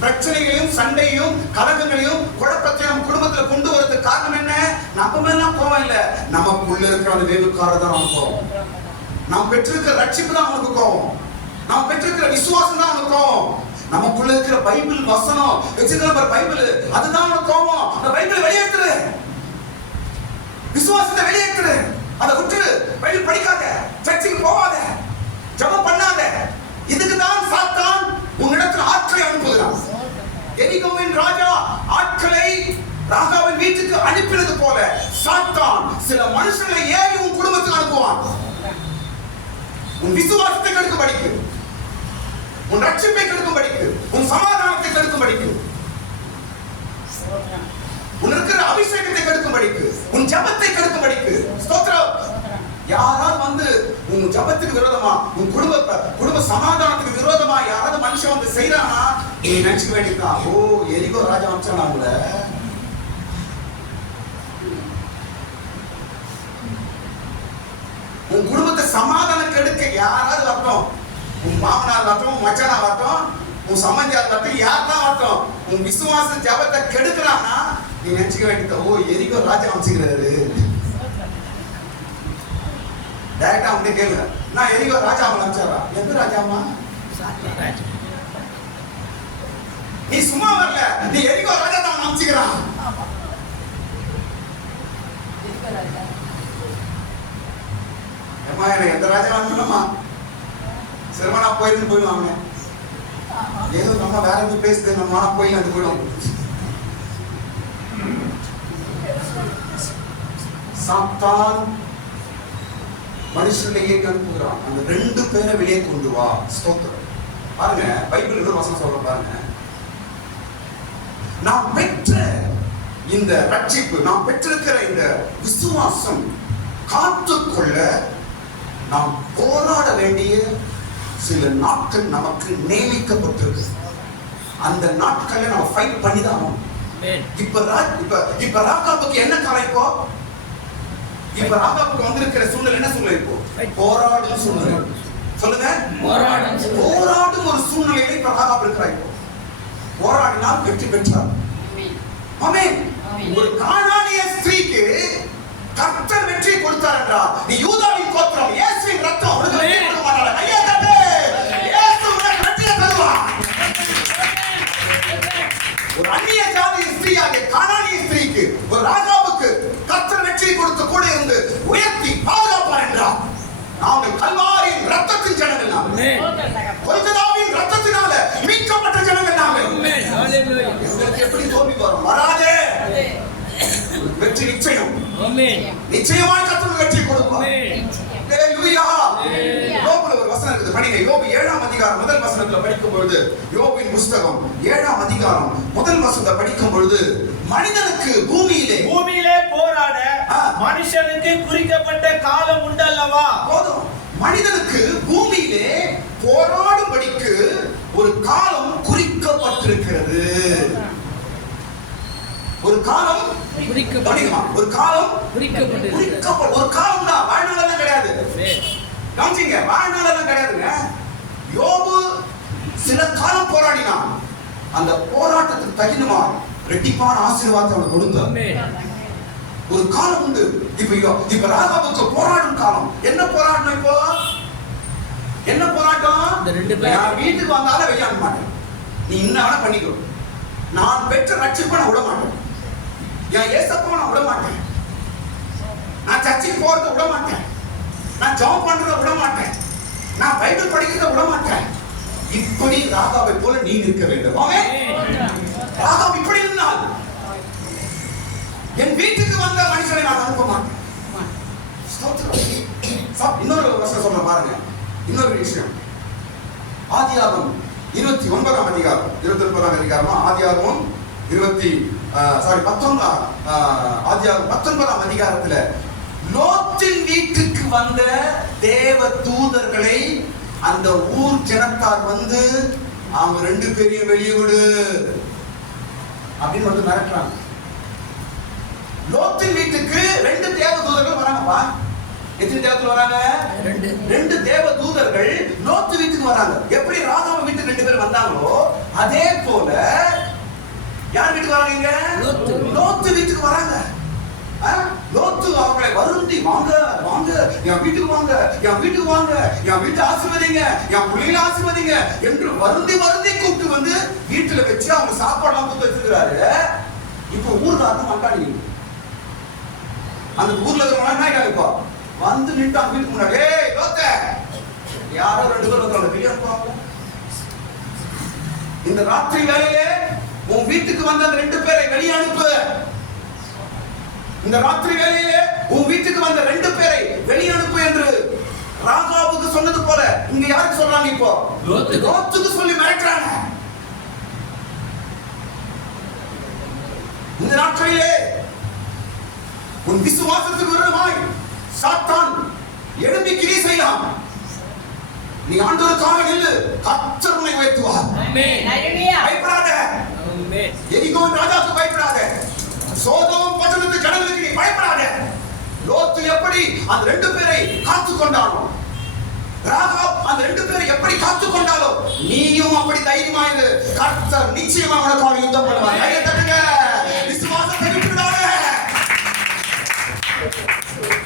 பிரச்சனைகளையும் சண்டையும் கலகங்களையும் குழப்பத்தையும் நம்ம குடும்பத்துல கொண்டு வரதுக்கு காரணம் என்ன? நம்ம மேல கோபம் இல்ல, நமக்குள்ள இருக்கிற அந்த வேவுக்காரர் தான் நமக்கு கோபம். நாம் பெற்றிருக்கிற ரட்சிப்பு தான் அவனுக்கு கோபம், நாம் பெற்றிருக்கிற விசுவாசம் தான் அவனுக்கு கோபம், நமக்குள்ள இருக்கிற பைபிள் வசனம் வச்சிருக்கிற பைபிள் அதுதான் அவனுக்கு கோபம். அந்த பைபிளை வெளியேற்றுரு, விசுவாசத்தை வெளியேற்றுரு, அதை விட்டுரு. பைபிள் படிக்காத, சர்ச்சுக்கு போகாத, ஜெபம் பண்ணாத. இதுக்கு தான் சாத்தான் உன்னிடத்தில் ஆட்களை அனுப்புகிறான். எரிகோவின் ராஜா ஆட்களை ராகாவின் வீட்டுக்கு அனுப்பினது போல சாத்தான் சில மனுஷங்களை ஏறி உன் குடும்பத்துக்கு அனுப்புவான். உன் விசுவாசத்தை கெடுக்கும்படிக்கு, உன் ரட்சிப்பை கெடுக்கும்படிக்கு, உன் சமாதானத்தை கெடுக்கும்படிக்கு, உன் இருக்கிற அபிஷேகத்தை கெடுக்கும்படிக்கு, உன் ஜெபத்தை கெடுக்கும்படிக்கு. ஸ்தோத்திரம். யாராவது வந்து உன் ஜெபத்துக்கு விரோதமா, உன் குடும்ப சமாதானத்துக்கு விரோதமா யாராவது மனுஷன் வந்து செய்யறானா, நீ நினைச்சுக்க வேண்டியதுதான், ஓ எரிகோ ராஜா அனுப்பிச்சான் அவங்கள. உன் குடும்பத்தை சமாதானம் கெடுக்க யாராவது வரட்டும், உன் மாமனார் வரட்டும், மச்சானா வரட்டும், உன் சம்பந்தியார் வரட்டும், யாருதான் வரட்டும், உன் விசுவாச ஜெபத்தை கெடுக்கிறான்னா நீ நினைச்சுக்க வேண்டியது, ஓ எரிகோ ராஜா அனுப்பிச்சுக்கிறாரு. டைரக்டா வந்து கேளுங்க, நான் எரிகோ ராஜா அனுப்பிச்சாரா? எந்த ராஜாமா? நீ சும்மா வரல, நீ எரிகோ ராஜா தான் அனுப்பிச்சுக்கிறான். ஏமா என்ன எந்த ராஜா அனுப்பணுமா? சிறுவனா போயிருந்து போயிடுவாங்க. ஏதோ நம்ம வேற எதுவும் பேசுது, நம்ம போயில அது போயிடுவோம். சாத்தான் மனுஷனையே அனுப்புகிறான். அந்த ரெண்டு பேரை வெளியே கொண்டு வா. ஸ்தோத்திரம். பாருங்க, பைபிள் இன்னொரு வசனம் சொல்ற பாருங்க, நாம் பெற்ற இந்த ரட்சிப்பு, நாம் பெற்றிருக்கிற இந்த விசுவாசம் காத்துக்கொள்ள நாம் போராட வேண்டிய சில நாட்கள் நமக்கு நியமிக்கப்பட்டிருக்கு. அந்த நாட்களை நம்ம ஃபைட் பண்ணி தான் ஆகணும். இப்ப ராகாபுக்கு என்ன காலம்? இப்ப ராகாபுக்கு வந்திருக்கிற சூழ்நிலை என்ன சூழ்நிலை? இப்போ போராடும் சூழ்நிலை. சொல்லுங்க, போராடும் ஒரு சூழ்நிலையில இப்ப ராகாபு இருக்கிறார். இப்போ போராடினால் வெற்றி பெற்றார். ஆமென். ஒரு கானானிய ஸ்திரீக்கு கர்த்தர் வெற்றி கொடுத்தார் என்றால், நீ யூதாவின் கோத்திரம், இயேசுவின் ரத்தம் உனக்கு வெற்றி கொடுக்க மாட்டாரா? கையை தட்டு. இயேசு உனக்கு வெற்றியை தருவார். ஒரு அந்நிய ஜாதி ஸ்திரீயாகிய கானானிய ஸ்திரீக்கு, ஒரு ராஜாவுக்கு கர்த்தர் வெற்றி கொடுத்து கூட இருந்து உயர்த்தி பாதுகாப்பார் என்றார். நாங்கள் கல்வாரியின் ரத்தத்தின் ஜனங்கள், நாங்கள் கொல்கத்தாவின் ரத்தத்தினால மீட்கப்பட்ட ஜனங்கள். நாங்கள் எங்களுக்கு எப்படி தோல்வி வரும்? வராதே. வெற்றி நிச்சயம். நிச்சயமாய் கர்த்தர் வெற்றி கொடுப்பார். ஹalleluya. யோபுல ஒரு வசனம் இருக்குது, படிங்க. யோபு 7ஆம் அதிகாரம் முதல் வசனத்துல படிக்கும் பொழுது, யோபின் புத்தகம் 7ஆம் அதிகாரம் முதல் வசனத்தை படிக்கும் பொழுது, மனிதனுக்கு பூமியிலே போராட மனுஷனுக்கு குறிக்கப்பட்ட காலம் உண்டல்லவா? போதும். மனிதனுக்கு பூமியிலே போராடும்படிக்கு ஒரு காலம் குறிக்கப்பட்டிருக்கிறது. ஒரு காலம் ஒரு காலம் ஒரு காலம் தான், வாழ்நாளெல்லாம் கிடையாது. கவனிச்சீங்க, வாழ்நாளெல்லாம் கிடையாதுங்க. யோபு சில காலம் போராடினான். அந்த போராட்டத்துக்கு தகுந்தமா ரெட்டிப்பான ஆசீர்வாதத்தை அவனுக்கு கொடுத்தார். ஒரு காலம் உண்டு. இப்ப ராகாபுக்கு போராடும் காலம். என்ன போராட்டம்? இப்போ என்ன போராட்டம்? நான் வீட்டுக்கு வந்தாலும் வெளியே அனுப்ப மாட்டேன், நீ என்ன வேணா பண்ணிக்கோ. நான் பெற்ற ரட்சிப்பை நான் விட மாட்டேன், என் ஏசப்பா நான் விட மாட்டேன், நான் சர்ச்சுக்கு போறதை விட மாட்டேன், நான் ஜெபம் பண்றதை விட மாட்டேன், நான் பைபிள் படிக்கிறதை விட மாட்டேன். இப்படி ராகாவை போல நீ இருக்க வேண்டும். ராகாப் இப்படி இருந்தால், என் வீட்டுக்கு வந்த மனுஷனை நான் அனுப்ப மாட்டேன். இன்னொரு வசனம் சொல்றேன் பாருங்க, இன்னொரு விஷயம், ஆதியாகமம் 29ஆம் அதிகாரம், 29ஆம் அதிகாரமா ஆதியாகமம் 19ஆம் அதிகாரத்துல லோத்தின் வீட்டுக்கு வந்த தேவ தூதர்களை அந்த ஊர் ஜனத்தார் வந்து அவங்க 2 பேரையும் வெளியே விடு அப்படின்னு வந்து மிரட்டுறாங்க. லோத்தின் வீட்டுக்கு 2 தேவ தூதர்கள் வராங்கப்பா. எத்தனை தேவதூதர்கள் வராங்க? 2 தேவ தூதர்கள் லோத்து வீட்டுக்கு வராங்க. எப்படி ராகாப வீட்டுக்கு 2 பேர் வந்தாங்களோ அதே போல யார் வீட்டுக்கு வராங்க? லோத்து வீட்டுக்கு வராங்க. லோத்து அவர்களை வருந்தி, வாங்க வாங்க என் வீட்டுக்கு வாங்க, என் வீட்டுக்கு வாங்க, என் வீட்டை ஆசீர்வதிங்க, என் பிள்ளைகளை ஆசீர்வதிங்க என்று வருந்தி கூப்பிட்டு வந்து வீட்டுல வச்சு அவங்க சாப்பாடுலாம் கொடுத்து வச்சிருக்கிறாரு. இப்ப ஊர்ல மாட்டாங்க. அந்த ஊர்ல இருக்கிறவங்க இப்போ வந்து நின்றாங்க வீட்டுக்கு முன்னாடி. ஏய் லோத்த, யாரோ 2 பேர் வந்து வெளியே அனுப்புவாங்க. இந்த ராத்திரி வேளையிலே உன் வீட்டுக்கு வந்த அந்த 2 பேரை வெளியே அனுப்பு. இந்த ராத்திரி வேளையிலே உன் வீட்டுக்கு வந்த 2 பேரை வெளியே அனுப்பு என்று ராகாபுக்கு சொன்னது போல இங்க யாருக்கு சொல்றாங்க? இப்போ லோத்துக்கு சொல்லி மிரட்டுறாங்க. இந்த நாட்களிலே உன் விசுவாசத்துக்கு விரோதமாய் சாத்தான் எழும்பி கிரியை செய்யலாம். நீ ஆண்டவருக்காக நில்லு, கர்த்தர் உன்னை உயர்த்துவார். பயப்படாத. எரிகோ ராஜாவுக்கு பயப்படாத. சோதோம் பட்டணத்து ஜனங்களுக்கு நீ பயப்படாத. லோத்து எப்படி அந்த 2 பேரை காத்துக் கொண்டானோ, ராகாப் அந்த 2 பேரை எப்படி காத்துக் கொண்டாலோ, நீயும் அப்படி தைரியமாயிரு. கர்த்தர் நிச்சயமா உனக்காக யுத்தம் பண்ணுவார். கையை தட்டுங்க, விசுவாசத்தை விட்டுடாத.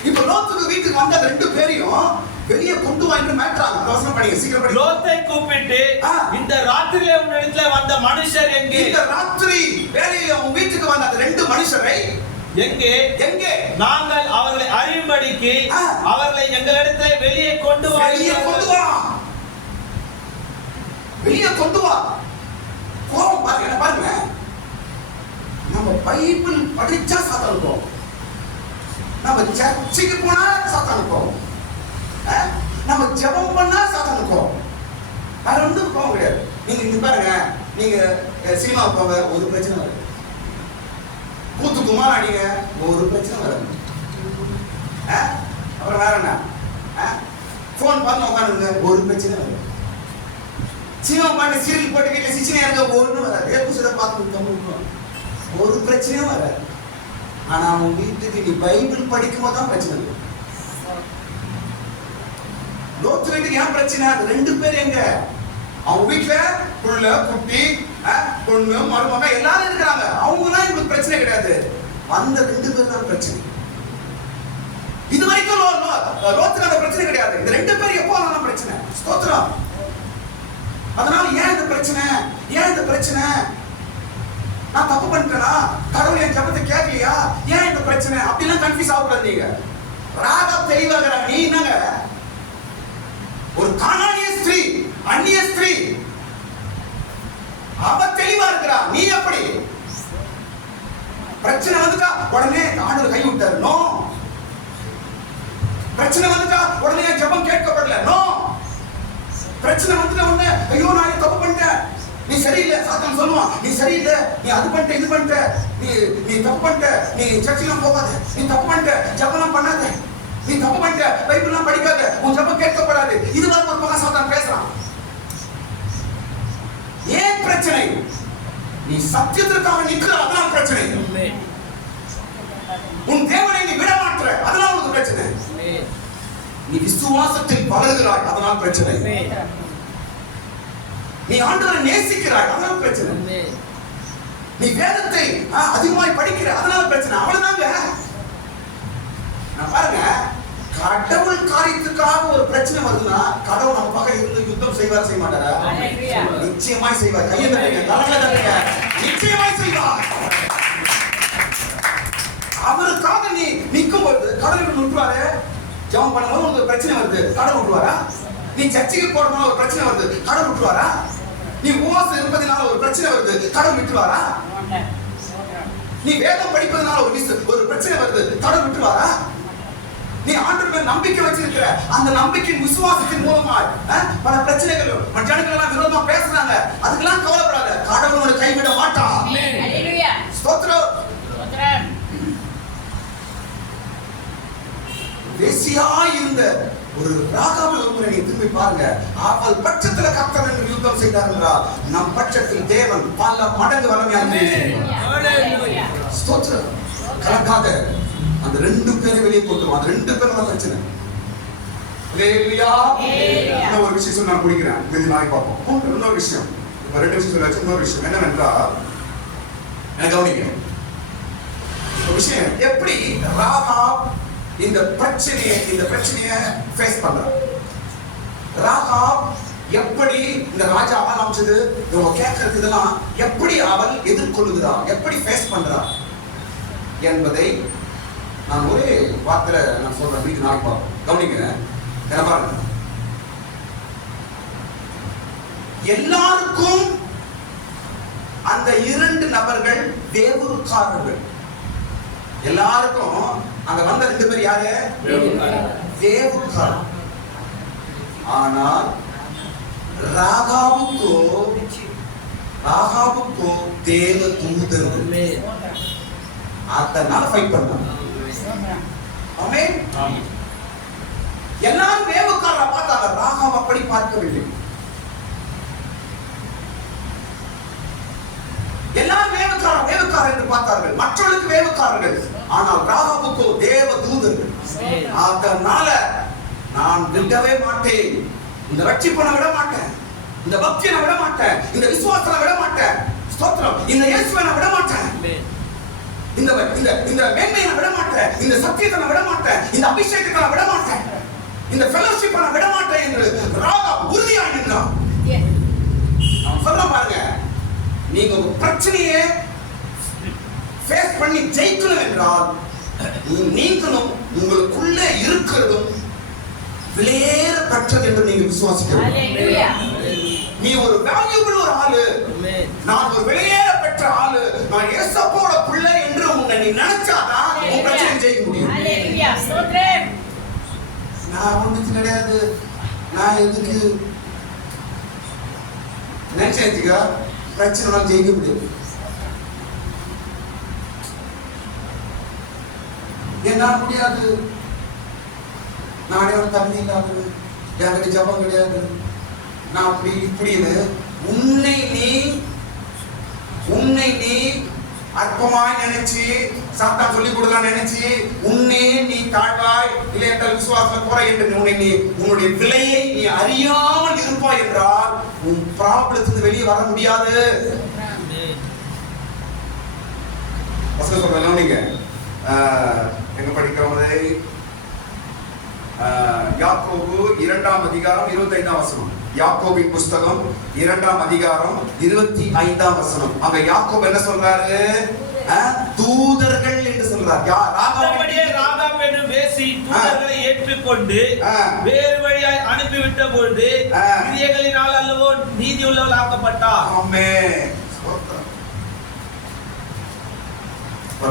இப்ப லோத்துக்கு வீட்டுக்கு வந்த 2 பேரையும் வெளியே கொண்டு வா என்று மேட்றாங்க. வசனம் படிங்க, சீக்கிரம் படிங்க. லோத்தை கூப்பிட்டு, இந்த ராத்திரியிலே உன்னிடத்திலே வந்த மனுஷர் எங்கே? இந்த ராத்திரி வேளையிலே உன் வீட்டுக்கு வந்த அந்த 2 மனுஷரை எங்கே? எங்கே? நாங்கள் அவர்களை அறியும்படிக்கு அவர்களை எங்களிடத்திலே வெளியே கொண்டு வா. வெளியே கொண்டு வா, வெளியே கொண்டு வா. கோபம் பாருங்க, பாருங்க. நம்ம பைபிள் படிச்சா சாத்தான் போவோம், நம்ம சர்ச்சுக்கு போனா சாத்தான் போவோம், நம்ம ஜெபம் பண்ணா சாத்தான் போவோம். வேற ஒன்றும் போக முடியாது. நீங்க இங்க பாருங்க, நீங்க சினிமா போங்க, ஒரு பிரச்சனை வராது. கூத்து குமார் அடிங்க, ஒரு பிரச்சனை வராது. அப்புறம் வேற என்ன? போன் பார்த்து உட்காந்துங்க, ஒரு பிரச்சனை வராது. சினிமா பாட்டு சீரியல் போட்டு வீட்டில் சிச்சனையா இருக்க ஒன்றும் வராது. ஏப்புசத்தை பார்த்து ஒரு பிரச்சனையும் வராது. ஆனா உன் வீட்டுக்கு நீ பைபிள் படிக்கும் போது தான் பிரச்சனை இருக்கு. லோத்து வீட்டுக்கு ஏன் பிரச்சனை? அது 2 பேர் எங்க? அவங்க வீட்டுல புள்ள குட்டி பொண்ணு மருமக எல்லாரும் இருக்கிறாங்க. அவங்கலாம் இவங்களுக்கு பிரச்சனை கிடையாது. வந்த 2 பேர் தான் பிரச்சனை. இது வரைக்கும் லோத்துக்கு அந்த பிரச்சனை கிடையாது. இந்த 2 பேர் எப்போ வந்தாலும் பிரச்சனை. ஸ்தோத்திரம். அதனால ஏன் இந்த பிரச்சனை? ஏன் இந்த பிரச்சனை? நான் தப்பு பண்ணிட்டேனா? கடவுள் என் ஜெபத்தை கேட்கலையா? ஏன் இந்த பிரச்சனை? அப்படிலாம் கன்ஃபியூஸ் ஆகக்கூடாது. நீங்க ராகாப் தெளிவாகிற, நீ என்னங்க ஒரு கானானிய ஸ்திரீ, அந்நிய ஸ்திரீ, அவ தெளிவா இருக்கிறா, நீ எப்படி? பிரச்சனை வந்துட்டா உடனே ஆண்டவர் கை விட்டாரு. நோ. பிரச்சனை வந்துட்டா உடனே ஜெபம் கேட்கப்படல. நோ. பிரச்சனை வந்துட்ட உடனே ஐயோ நான் தப்பு பண்ணிட்டேன், நீ சரியில்லை, சாத்தான் சொல்லுவான். நீ சரியில்லை, நீ அது பண்ணிட்ட, இது பண்ணிட்ட, நீ தப்பு பண்ணிட்ட, நீ சர்ச்சைலாம் போகாத, நீ தப்பு பண்ணிட்ட, ஜெபம்லாம் பண்ணாத, நீ தப்பு பண்ணிட்ட, பைபிள்லாம் படிக்காத, உன் ஜெபம் கேட்கப்படாது. இதுவரை ஒரு பக்கம் சாத்தான் பேசுறான். ஏன் பிரச்சனை? நீ சத்தியத்திற்காக நிற்கிற, அதனால் பிரச்சனை. உன் தேவனை நீ விட மாற்ற, அதனால் உனக்கு பிரச்சனை. நீ விசுவாசத்தில் வளர்கிறாய், அதனால் பிரச்சனை. நீ ஆண்டவரை நேசிக்கிறாய், அதனால் பிரச்சனை. நீ வேதத்தை அதிகமாய் படிக்கிற, அதனால பிரச்சனை. அவ்வளவுதாங்க. நான் பாருங்க, கடவுள் காரியத்துக்காக ஒரு பிரச்சனை வருதுன்னா கடவுள் நம்ம பக்கம் இருந்து யுத்தம் செய்வார், செய்ய மாட்டாரா? நிச்சயமாய் செய்வார். கையை தட்டுங்க, கரங்களை தட்டுங்க. நிச்சயமாய் செய்வார். அவருக்காக நீ நிற்கும் பொழுது கடவுள் விட்டுருவாரு. ஜெபம் பண்ணும்போது உங்களுக்கு பிரச்சனை வருது, கடவுள் விட்டுருவாரா? நீ சர்ச்சைக்கு போறதுனால ஒரு பிரச்சனை வருது, கடவுள் விட்டுருவாரா? நீ உபவாசம் இருப்பதனால ஒரு பிரச்சனை வருது, கடவுள் விட்டுருவாரா? நீ வேதம் படிப்பதனால ஒரு பிரச்சனை வருது, கடவுள் விட்டுருவாரா? நீ ஆண்டவர் மேல் நம்பிக்கை வச்சிருக்கிற அந்த நம்பிக்கையின் விசுவாசத்தின் மூலமா பல பிரச்சனைகள் ஜனங்கள் எல்லாம் விரோதமா பேசுறாங்க, அதுக்கெல்லாம் கவலைப்படாத, கடவுள் உன்னை கைவிட மாட்டான். ஹalleluya. ஸ்தோத்திரம். ஸ்தோத்திரம். வேசியாய் இருந்த ஒரு ராகாவை ஒருமுறை நீ திரும்பி பாருங்க. அவள் பட்சத்துல கர்த்தர் யுத்தம் செய்தார் என்றால் நம் பட்சத்தில் தேவன் பல மடங்கு வல்லமையாக ஹalleluya. ஸ்தோத்திரம். கலக்காத அந்த ரெண்டு பேரை வெளியே கொண்டு வா. அந்த ரெண்டு பேரோட பிரச்சனை. ஹalleluya. நான் ஒரு விஷயம் சொன்னா முடிக்கிறேன், மீதி நாளைக்கு பார்ப்போம். இன்னொரு விஷயம், இப்ப ரெண்டு விஷயம் சொல்லாச்சு. இன்னொரு விஷயம் என்னவென்றால், எனக்கு கவனிங்க ஒரு விஷயம், எப்படி ராகாப் இந்த பிரச்சனையை ஃபேஸ் பண்றா. ராகாப் எப்படி இந்த ராஜா ஆரம்பிச்சது, இவங்க கேட்கறது இதெல்லாம் எப்படி அவள் எதிர்கொள்ளுகிறா, எப்படி ஃபேஸ் பண்றா என்பதை நான் ஒரே வார்த்தையில நான் சொல்றேன். வீட்டு நாளைக்கு பார்ப்போம். கவனிங்க, என்ன பாருங்க. எல்லாருக்கும் அந்த இரண்டு நபர்கள் வேவுக்காரர்கள். எல்லாருக்கும் அங்க வந்த ரெண்டு பேர் யாரு? வேவுக்காரர். ஆனால் ராகாவுக்கோ தேவ தூதர்கள். அதனால ஃபைட் பண்ணாங்க. ஆமென். எல்லாரும் வேவுக்காரரை பார்த்தாங்க, ராகாவை அப்படி பார்க்கவில்லை. எல்லாரும் வேவுக்காரர் என்று பார்த்தார்கள், மற்றவர்களுக்கு வேவுக்காரர்கள், ஆனால் ராகாவுக்கோ தேவ தூதர்கள். அதனால நான் விடவே மாட்டேன், இந்த ரட்சிப்பனை விட மாட்டேன், இந்த பக்தியை விட மாட்டேன், இந்த விசுவாசத்தை விட மாட்டேன், ஸ்தோத்திரம், இந்த இயேசுவை விட மாட்டேன், இந்த மேன்மையை விட மாட்டேன், இந்த சத்தியத்தை விட மாட்டேன், இந்த அபிஷேகத்தை விட மாட்டேன், இந்த ஃபெலோஷிப்பை விட மாட்டேன் என்று ராகாப் உறுதியாக நின்றான். நான் சொல்றேன் பாருங்க, நீங்க ஒரு பிரச்சனையை ஃபேஸ் பண்ணி ஜெயிக்கணும் என்றால் நீங்களும் உங்களுக்குள்ளே இருக்கிறதும் விலையேறப்பட்டது என்று நீங்க விசுவாசிக்கணும். நீ ஒரு வேல்யூபிள் ஒரு ஆளு, நான் ஒரு விலையேறப்பட்ட ஆளு, நான் இயேசுவோட பிள்ளை என்று உன்னை நீ நினைச்சாதான் உன் பிரச்சனை ஜெயிக்க முடியும். நான் ஒண்ணுக்கு கிடையாது, நான் எதுக்கு நினைச்சேன் பிரச்சனை ஜெயிக்க முடியும். என்னால முடியாது, நானே ஒரு தகுதி இல்லாதது, எனக்கு ஜபம் கிடையாது, நான் அப்படி இப்படின்னு உன்னை நீ அற்பமாய் நினைச்சு, சாத்தா சொல்லி கொடுக்கலாம் நினைச்சு உன்னை நீ தாழ்வாய், இல்லை என்றால் விசுவாசம் குறை என்று உன்னுடைய விலையை நீ அறியாமல் இருப்பாய் என்றால் உன் ப்ராப்ளத்துக்கு வெளியே வர முடியாது. வசனம் சொல்றேன், நீங்க எங்க படிக்கிறவரை யாக்கோபு 2ஆம் அதிகாரம் 25ஆம் வசனம். யாக்கோபின் புஸ்தகம் 2ஆம் அதிகாரம் 25ஆம் வசனம். அங்க யாக்கோபு என்ன சொல்றாரு? தூதர்கள் என்று சொல்றார். ராகாப் என்று பேசி தூதர்களை ஏற்றுக்கொண்டு வேறு வழியாய் அனுப்பிவிட்ட பொழுது கிரியைகளினால் அல்லவோ நீதி உள்ளவளாக்கப்பட்டார். ஆமென்.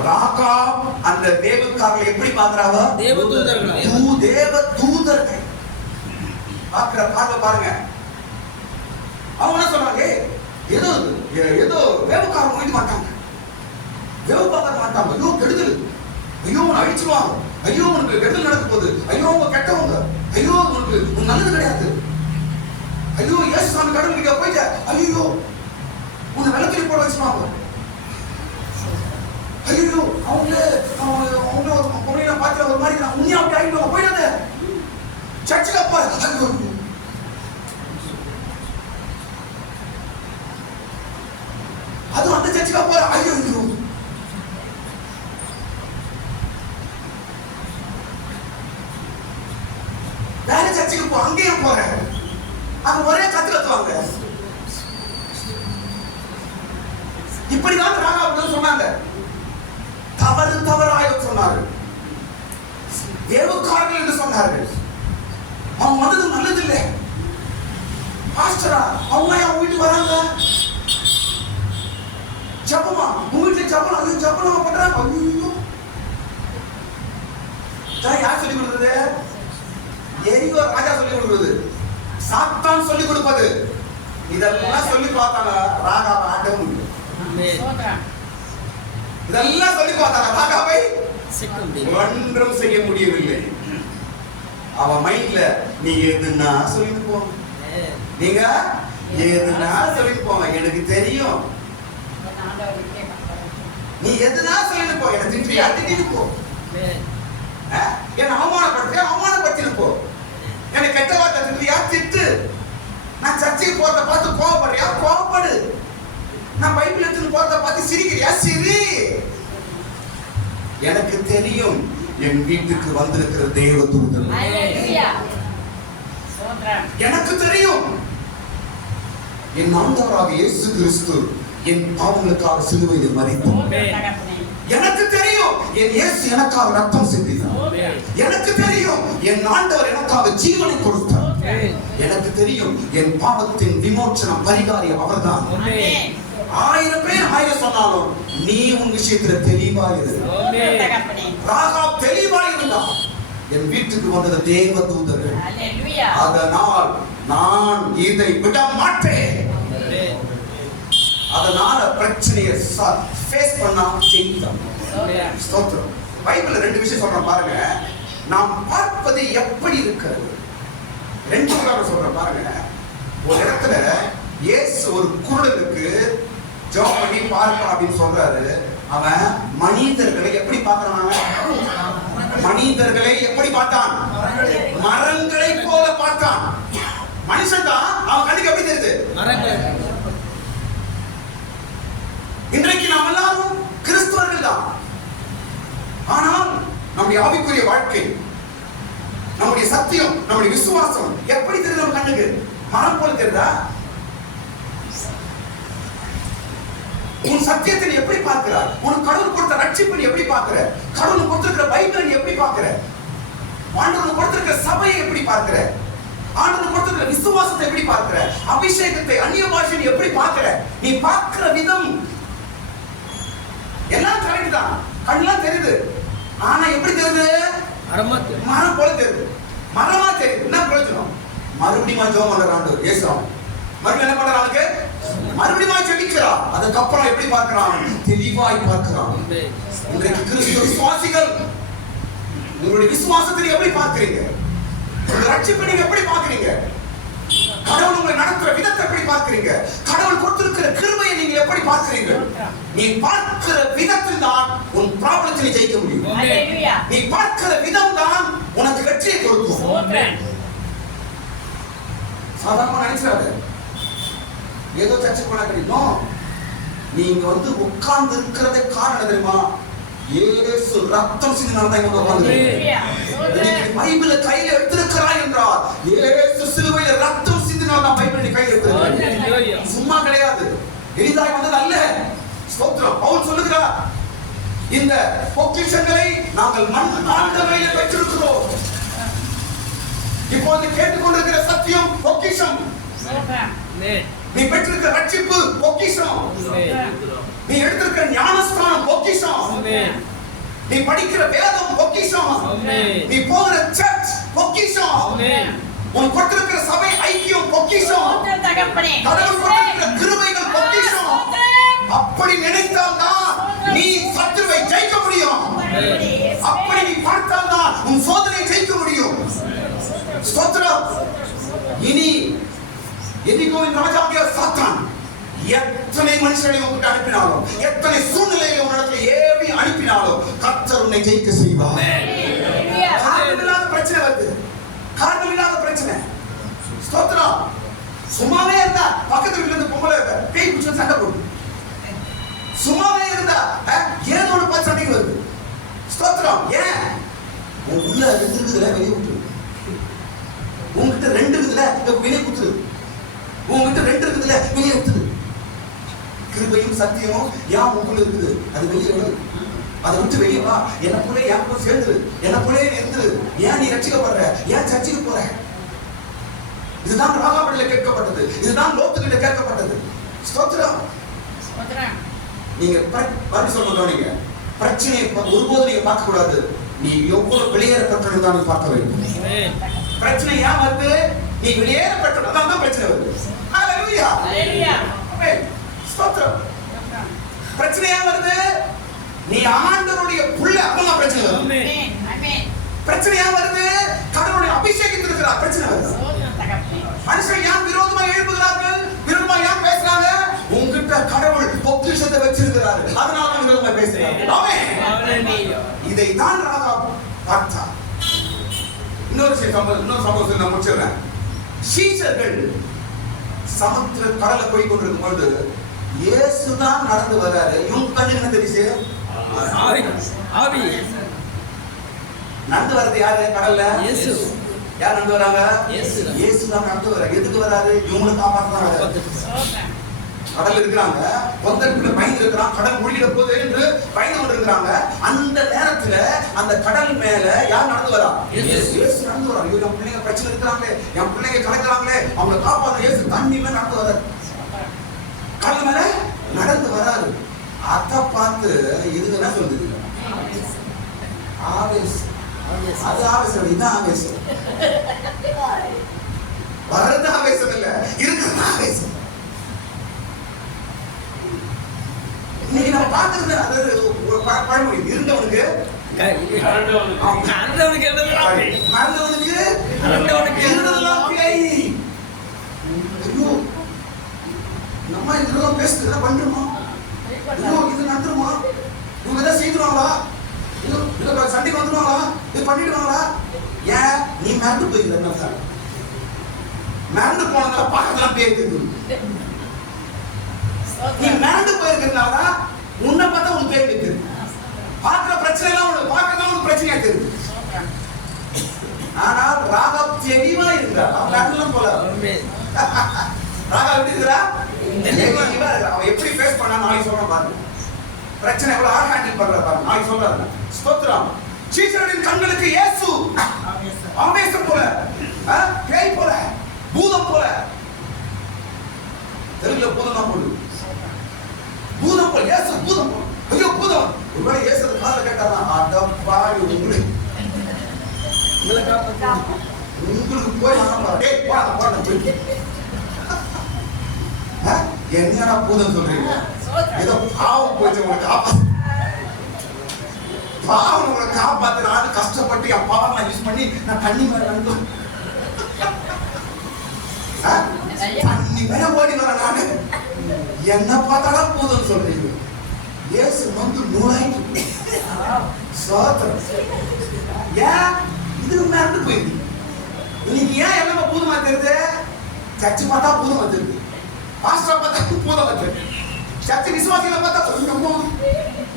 ராகாப் அந்த தேவக்காரர்களை எப்படி பார்க்கறாங்க? தேவ தூதர்கள் பார்க்கிற பார்வை பாருங்க. அவங்க என்ன சொல்றாங்க? ஏதோ வேவுக்காரங்க போயிட்டு மாட்டாங்க, வேவு பார்க்க மாட்டாங்க. ஐயோ கெடுதல், ஐயோ உன்னை அழிச்சுவாங்க, ஐயோ உனக்கு கெடுதல் நடக்க போகுது, ஐயோ உங்க கெட்டவங்க, ஐயோ உனக்கு நல்லது கிடையாது, ஐயோ இயேசு சாமி கடவுள் கிட்ட போயிட்ட, ஐயோ உன்னை வெள்ளத்தில் போட வச்சுருவாங்க, ஐயோ அவங்க ஒரு பொருளை பார்த்து ஒரு மாதிரி நான் உண்மையா அப்படி ஆகிடுவாங்க, போயிடாத சர்ச்சுக்கு அப்பா. அதுவும் அந்த சர்ச்சுக்கு அப்பா. ஐயோ வேற சர்ச்சுக்கு போ, அங்கேயும் போறேன், அது ஒரே கத்து கத்துவாங்க. இப்படிதான் ராகாப் சொன்னாங்க, தவறாக சொன்னார்கள், வேவுக்காரர்கள் என்று சொன்னார்கள். அவங்க வந்தது நல்லது இல்லை. பாஸ்டரா அவங்க அவங்க வீட்டுக்கு வராங்க, ஜபமா உங்க வீட்டுல ஜபம், அது ஜபம் பண்றாங்க. ஐயோ யார் சொல்லி கொடுக்குறது? எரிகோ ராஜா சொல்லி கொடுக்குறது, சாத்தான் சொல்லி கொடுப்பது. இதெல்லாம் சொல்லி பார்த்தாங்க, ராகாவை ஆட்டவும் முடியும். சோத்ரம். இதெல்லாம் சொல்லி பார்த்தாங்க, ராகாவை ஒன்றும் செய்ய முடியவில்லை. அவ மைண்ட்ல நீ எதுனா சொல்லிட்டு போ, நீங்க எதுனா சொல்லிட்டு போங்க, எனக்கு தெரியும். நீ எதுனா சொல்லிட்டு போ, எனக்கு திட்டியா திட்டிட்டு போ, என்ன அவமானப்படுத்திட்டு போ, எனக்கு கெட்ட வார்த்தை திட்டியா திட்டு, நான் சர்ச்சைக்கு போறத பார்த்து கோவப்படுறியா கோவப்படு, நான் பைபிள் எடுத்து போறத பார்த்து சிரிக்கிறியா சிரி. எனக்கு தெரியும் என் வீட்டுக்கு வந்திருக்கிற தேவதூதன். எனக்கு தெரியும் என் ஆண்டவராக இயேசு கிறிஸ்து என் பாவங்களுக்காக சிலுவையில் மரித்தார். எனக்கு தெரியும் என் இயேசு எனக்காக ரத்தம் சிந்தினார். எனக்கு தெரியும் என் ஆண்டவர் எனக்காக ஜீவனை கொடுத்தார். எனக்கு தெரியும் என் பாவத்தின் விமோசனம் பரிகாரி அவர்தான். 1000 பேர் 1000 சொன்னாலும் நீ உன் விஷயத்துல தெளிவாயிரு. ராகாப் தெளிவாயிருந்தா. என் வீட்டுக்கு வந்தது தேவதூதர்கள். அதனால் நான் இதை விட மாட்டேன். அதனால பிரச்சனையை ஃபேஸ் பண்ணா ஜெயித்தோம். ஸ்தோத்திரம். பைபிள்ல 2 விஷயம் சொல்றேன் பாருங்க. நாம் பார்ப்பது எப்படி இருக்கிறது? 2 உதாரணம் சொல்றேன் பாருங்க. ஒரு இடத்துல இயேசு ஒரு குருடனுக்கு ஜெபம் பண்ணி பார்ப்பான் அப்படின்னு சொல்றாரு. அவன் மனிதர்களை எப்படி பார்க்கறான்? மனிதர்களை எப்படி பார்த்தான்? மரங்களை போல பார்த்தான். மனுஷன் தான், அவன் கண்ணுக்கு எப்படி தெரியுது? மரங்கள். இன்றைக்கு நாம் எல்லாரும் கிறிஸ்தவர்கள் தான். ஆனால் நம்முடைய ஆவிக்குரிய வாழ்க்கை, நம்முடைய சத்தியம், நம்முடைய விசுவாசம் எப்படி தெரியுது? நம்ம கண்ணுக்கு மரம் போல தெரியுதா? உன் சத்தியத்தை எப்படி பார்க்கிறார்? உன் கடவுள் கொடுத்த ரட்சிப்பை எப்படி பார்க்கிற? கடவுள் கொடுத்திருக்கிற பைபிளை எப்படி பார்க்கிற? ஆண்டவர் கொடுத்திருக்கிற சபையை எப்படி பார்க்கிற? ஆண்டவர் கொடுத்திருக்கிற விசுவாசத்தை எப்படி பார்க்கிற? அபிஷேகத்தை, அந்நிய பாஷையை எப்படி பார்க்கிற? நீ பார்க்கிற விதம் எல்லாம் கரெக்ட் தான். கண்ணெல்லாம் தெரியுது. ஆனா எப்படி தெரியுது? மரம் போல தெரியுது. மரமா தெரியுது. என்ன பிரயோஜனம்? மறுபடியும் ஜெபம் பண்றாங்க இயேசுராம். மறுபடியும் என்ன பண்றாங்க? மறுபடியும் ஜெபிக்கிறான். அதுக்கப்புறம் எப்படி பார்க்கிறான்? தெளிவாய் பார்க்கிறான். இன்றைக்கு கிறிஸ்துவ விசுவாசிகள் உங்களுடைய விசுவாசத்தை எப்படி பார்க்கிறீங்க? உங்களுடைய ரட்சிப்பை நீங்க எப்படி பார்க்கிறீங்க? கடவுள் உங்களை நடத்துற விதத்தை எப்படி பார்க்கிறீங்க? கடவுள் கொடுத்திருக்கிற கிருபையை நீங்க எப்படி பார்க்கிறீங்க? நீ பார்க்கிற விதத்தில் தான் உன் ப்ராப்ளத்தை ஜெயிக்க முடியும். நீ பார்க்கிற விதம் தான் உனக்கு வெற்றியை கொடுக்கும். சாதாரணமா நினைச்சாரு ஏதோ சர்ச்சைக்கு போனா கிடைக்கும். நீங்க வந்து உட்கார்ந்து இருக்கிறதே காரணம் தெரியுமா? இயேசு ரத்தம் சிந்தினால தான் இங்க உட்கார்ந்து. பைபிளை கையில எடுத்திருக்கிறாய் என்றால் இயேசு சிலுவையில ரத்தம் சிந்தினால தான் பைபிளை கையில எடுத்திருக்கிறாய். சும்மா கிடையாது, எளிதாய் வந்தது அல்ல. ஸ்தோத்திரம். பவுல் சொல்லுகிறார், இந்த பொக்கிஷங்களை நாங்கள் ஆண்டவரையிலே பெற்றிருக்கிறோம். இப்போது கேட்டுக்கொண்டிருக்கிற சத்தியம் பொக்கிஷம். நீ பெற்றிருக்கிற ரட்சிப்பு பொக்கிஷம். நீ எடுத்திருக்கிற ஞானஸ்தானம் பொக்கிஷம். நீ படிக்கிற வேதம் பொக்கிஷம். நீ போகிற சர்ச் பொக்கிஷம். உன் கொடுத்திருக்கிற சபை ஐக்கியம் பொக்கிஷம். கடவுள் கொடுத்திருக்கிற கிருபைகள் பொக்கிஷம். அப்படி நினைத்தால் தான் நீ சத்துருவை ஜெயிக்க முடியும். அப்படி நீ பார்த்தால் தான் உன் சோதனை ஜெயிக்க முடியும். ஸ்தோத்திரம். இனி எரிகோவின் ராஜாகிய சாத்தான் எத்தனை மனுஷனை உங்ககிட்ட அனுப்பினாலும், எத்தனை சூழ்நிலையை உன்னிடத்தில் ஏவி அனுப்பினாலும் கர்த்தர் உன்னை ஜெயிக்க செய்வார். காரணமில்லாத பிரச்சனை வருது, காரணமில்லாத பிரச்சனை. ஸ்தோத்திரம். சும்மாவே இருந்தா பக்கத்து வீட்டுல இருந்து பொம்பளை பேய் பிடிச்சு சண்டை போடுது. சும்மாவே இருந்தா ஏதோ ஒரு பத்து சண்டைக்கு வருது. ஸ்தோத்திரம். ஏன்? உள்ள இருக்குதுல வெளியே விட்டுரு. உங்ககிட்ட 2 இருக்குதுல வெளியே குத்துரு. உங்ககிட்ட 2 இருக்குதுல வெளியே விட்டுரு. கிருபையும் சத்தியமும் ஏன் உங்களுக்குள்ள இருக்குது? அது வெளியே விடு. அதை விட்டு வெளியே வா. என்ன போல என் கூட சேர்ந்துரு. என்ன போல இருந்துரு. ஏன் நீ ரட்சிக்கப்படுற? ஏன் சர்ச்சைக்கு போற? இதுதான் ராகாபடில கேட்கப்பட்டது. இதுதான் லோத்துக்கிட்ட கேட்கப்பட்டது. ஸ்தோத்திரம். நீங்க மறுபடியும் சொல்லுங்க, நீங்க பிரச்சனையை ஒருபோது நீங்க பார்க்க கூடாது. நீ எவ்வளவு வெளியேறப்பட்டதான் பார்க்க வேண்டும். பிரச்சனை ஏன் வருது? நீ வெளியேறப்பட்டது தான் பிரச்சனை வருது. ஹalleluya. ஆமென். ஸ்தோத்திரம். பிரச்சனை ஏன் வருது? நீ ஆண்டவருடைய புள்ள, அப்பதான் பிரச்சனை வருது. பிரச்சனை ஏன் வருது? கடவுளுடைய அபிஷேகத்தில் இருக்கிற பிரச்சனை வருது. மனுஷன் ஏன் விரோதமா எழுப்புகிறார்கள்? விரோதமா ஏன் பேசுறாங்க? உங்ககிட்ட கடவுள் பொக்கிஷத்தை வச்சிருக்கிறாரு, அதனால தான் விரோதமா பேசுறாங்க. ஆமென். இதை தான் ராகா பார்த்தா. இன்னொரு சம்பவத்தை நான் முடிச்சிடுறேன். சீஷர்கள் சமுத்திர கடலை போய் கொண்டிருக்கும் பொழுது இயேசுதான் நடந்து வர்றாரு. இவங்க கண்ணுக்கு என்ன தெரியுது? நடந்து வர்றது யாரு? கடல்ல இயேசு. யார் நடந்து வராங்க? இயேசு தான் நடந்து வர்றாரு. எதுக்கு வராரு? இவங்களை காப்பாற்ற வராரு. கடல் இருக்கிறாங்க, ஒருத்தருக்கு பயந்து இருக்கிறான், கடல் மூழ்கிட போகுது என்று பயந்து கொண்டு இருக்கிறாங்க. அந்த நேரத்துல அந்த கடல் மேல யார் நடந்து வரா? இயேசு நடந்து வரா. என் பிள்ளைங்க பிரச்சனை இருக்கிறாங்களே, என் பிள்ளைங்க கலக்கிறாங்களே, அவங்க காப்பாற்ற இயேசு தண்ணி மேல நடந்து வராரு, கடல் மேல நடந்து வராரு. அத பார்த்து இது என்ன சொல்லுது? ஆவேசம். அது ஆவேசம், இதான் ஆவேசம். வர்றது ஆவேசம் இல்ல, இருக்கிறது ஆவேசம். இன்னைக்கு நம்ம பார்க்கிறது அதாவது ஒரு பழமொழி, இருந்தவனுக்கு நம்ம இதெல்லாம் பேசுறது பண்றோமா? இது நடந்துருமா? இவங்க ஏதாவது செய்துருவாங்களா? இது சண்டைக்கு வந்துருவாங்களா? இது பண்ணிடுவாங்களா? ஏன் நீ மறந்து போயிருந்த? சார் மறந்து போனதால பார்க்கலாம் பேருக்கு. நீ மறந்து போயிருக்கிறதுனால உன்னை பார்த்தா உனக்கு பேர் இருக்குது. பார்க்கிற பிரச்சனை எல்லாம் உனக்கு பார்க்கறதா உனக்கு பிரச்சனையா தெரியுது. ஆனால் ராகா தெளிவா இருந்தா, அவன் போல ராகா எப்படி இருக்கிறா? அவன் எப்படி ஃபேஸ் பண்ணா நாளைக்கு சொல்றேன் பாருங்க. பிரச்சனை எவ்வளவு ஆர் ஹேண்டில் பண்ற பாருங்க, நாளைக்கு சொல்றாரு. ஸ்தோத்திரம். சீஷரின் கண்களுக்கு இயேசு ஆவேசம் போல, பேய் போல, பூதம் போல. தெலுங்குல பூதமா போடு, பூதம் போல. இயேசு பூதம் போல. ஐயோ பூதம். ஒருவேளை இயேசு காதுல கேட்டாரா? அடப்பாவி உங்களுக்கு போய் என்னடா பூதம் சொல்றீங்க? ஏதோ பாவம் போச்சு உங்களை காப்பாத்து, பாவம் உங்களை காப்பாத்து. நான் கஷ்டப்பட்டு என் பாவம் யூஸ் பண்ணி நான் தண்ணி மேல நடந்து தண்ணி மேல ஓடி வர நானு என்ன பார்த்தாலும் பூதம் சொல்றீங்க. இயேசு வந்து நூலாயிட்டு சோத்திரம். ஏன் இது நடந்து போயிடுது? இன்னைக்கு ஏன் எல்லாமே பூதமா தெரியுது? சர்ச்சு பார்த்தா பூதமா தெரியுது, பாஸ்டர் பார்த்தா பூதமா தெரியுது, சர்ச்சு விசுவாசிகளை பார்த்தா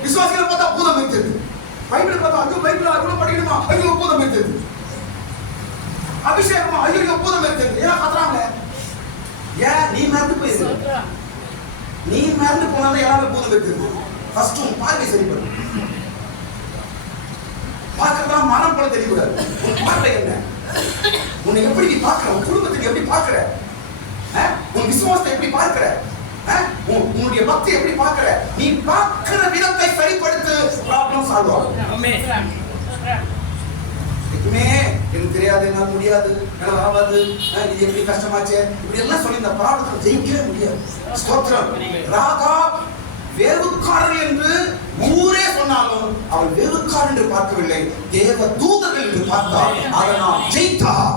விசுவாசிகளை பார்த்தா பூதம் தெரியுது, பைபிள் பார்த்தா ஐயோ பைபிள் அவ்வளவு படிக்கணுமா, ஐயோ பூதம் தெரியுது, அபிஷேகமா ஐயோ பூதம் தெரியுது. ஏன் கத்துறாங்க? ஏன் நீ மறந்து போயிரு? நீ மறந்து போனாதான் எல்லாமே பூதம் தெரியுது. ஃபர்ஸ்ட் உன் பார்வை சரி பண்ணு. பார்க்கறதா மனம் போல தெரியக்கூடாது. உன் பார்வை என்ன? உன்னை எப்படி நீ பார்க்கிற? உன் குடும்பத்துக்கு எப்படி பார்க்கிற? உன் விசுவாசத்தை எப்படி பார்க்கிற? உன்னுடைய பக்தி எப்படி பார்க்கிற? நீ பார்க்கிற விதத்தை சரிப்படுத்து, ப்ராப்ளம் சால்வ் ஆகும். இதுமே எனக்கு தெரியாது, என்னால முடியாது, என்னால ஆகாது, இது எப்படி கஷ்டமாச்சு, இப்படி எல்லாம் சொல்லி இந்த ப்ராப்ளத்தை ஜெயிக்கவே முடியாது. ஸ்தோத்திரம். ராகா வேவுக்காரர் என்று ஊரே சொன்னாலும் அவள் வேவுக்காரர் என்று பார்க்கவில்லை, தேவ தூதர்கள் என்று பார்த்தார். அதனால் ஜெயித்தார்.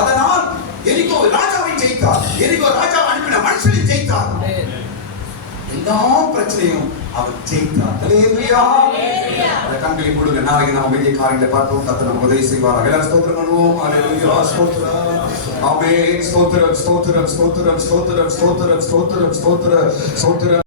அதனால் எரிகோ ராஜாவை ஜெயித்தார். எரிகோ ராஜா அனுப்பின மனுஷனை ஜெயித்தார். எல்லா பிரச்சனையும் அவர் ஜெயித்தார். ஹல்லேலூயா. அந்த கண்களை மூடுங்க. நாளைக்கு நாம் பெரிய காரியங்களை பார்ப்போம். கர்த்தர் நமக்கு உதவி செய்வார். எல்லாரும் ஸ்தோத்திரம் பண்ணுவோம். ஹல்லேலூயா. ஸ்தோத்திரம். ஆமென். ஸ்தோத்திரம், ஸ்தோத்திரம், ஸ்தோத்திரம், ஸ்தோத்திரம், ஸ்தோத்திரம், ஸ்தோத்திரம், ஸ்தோத்திரம்.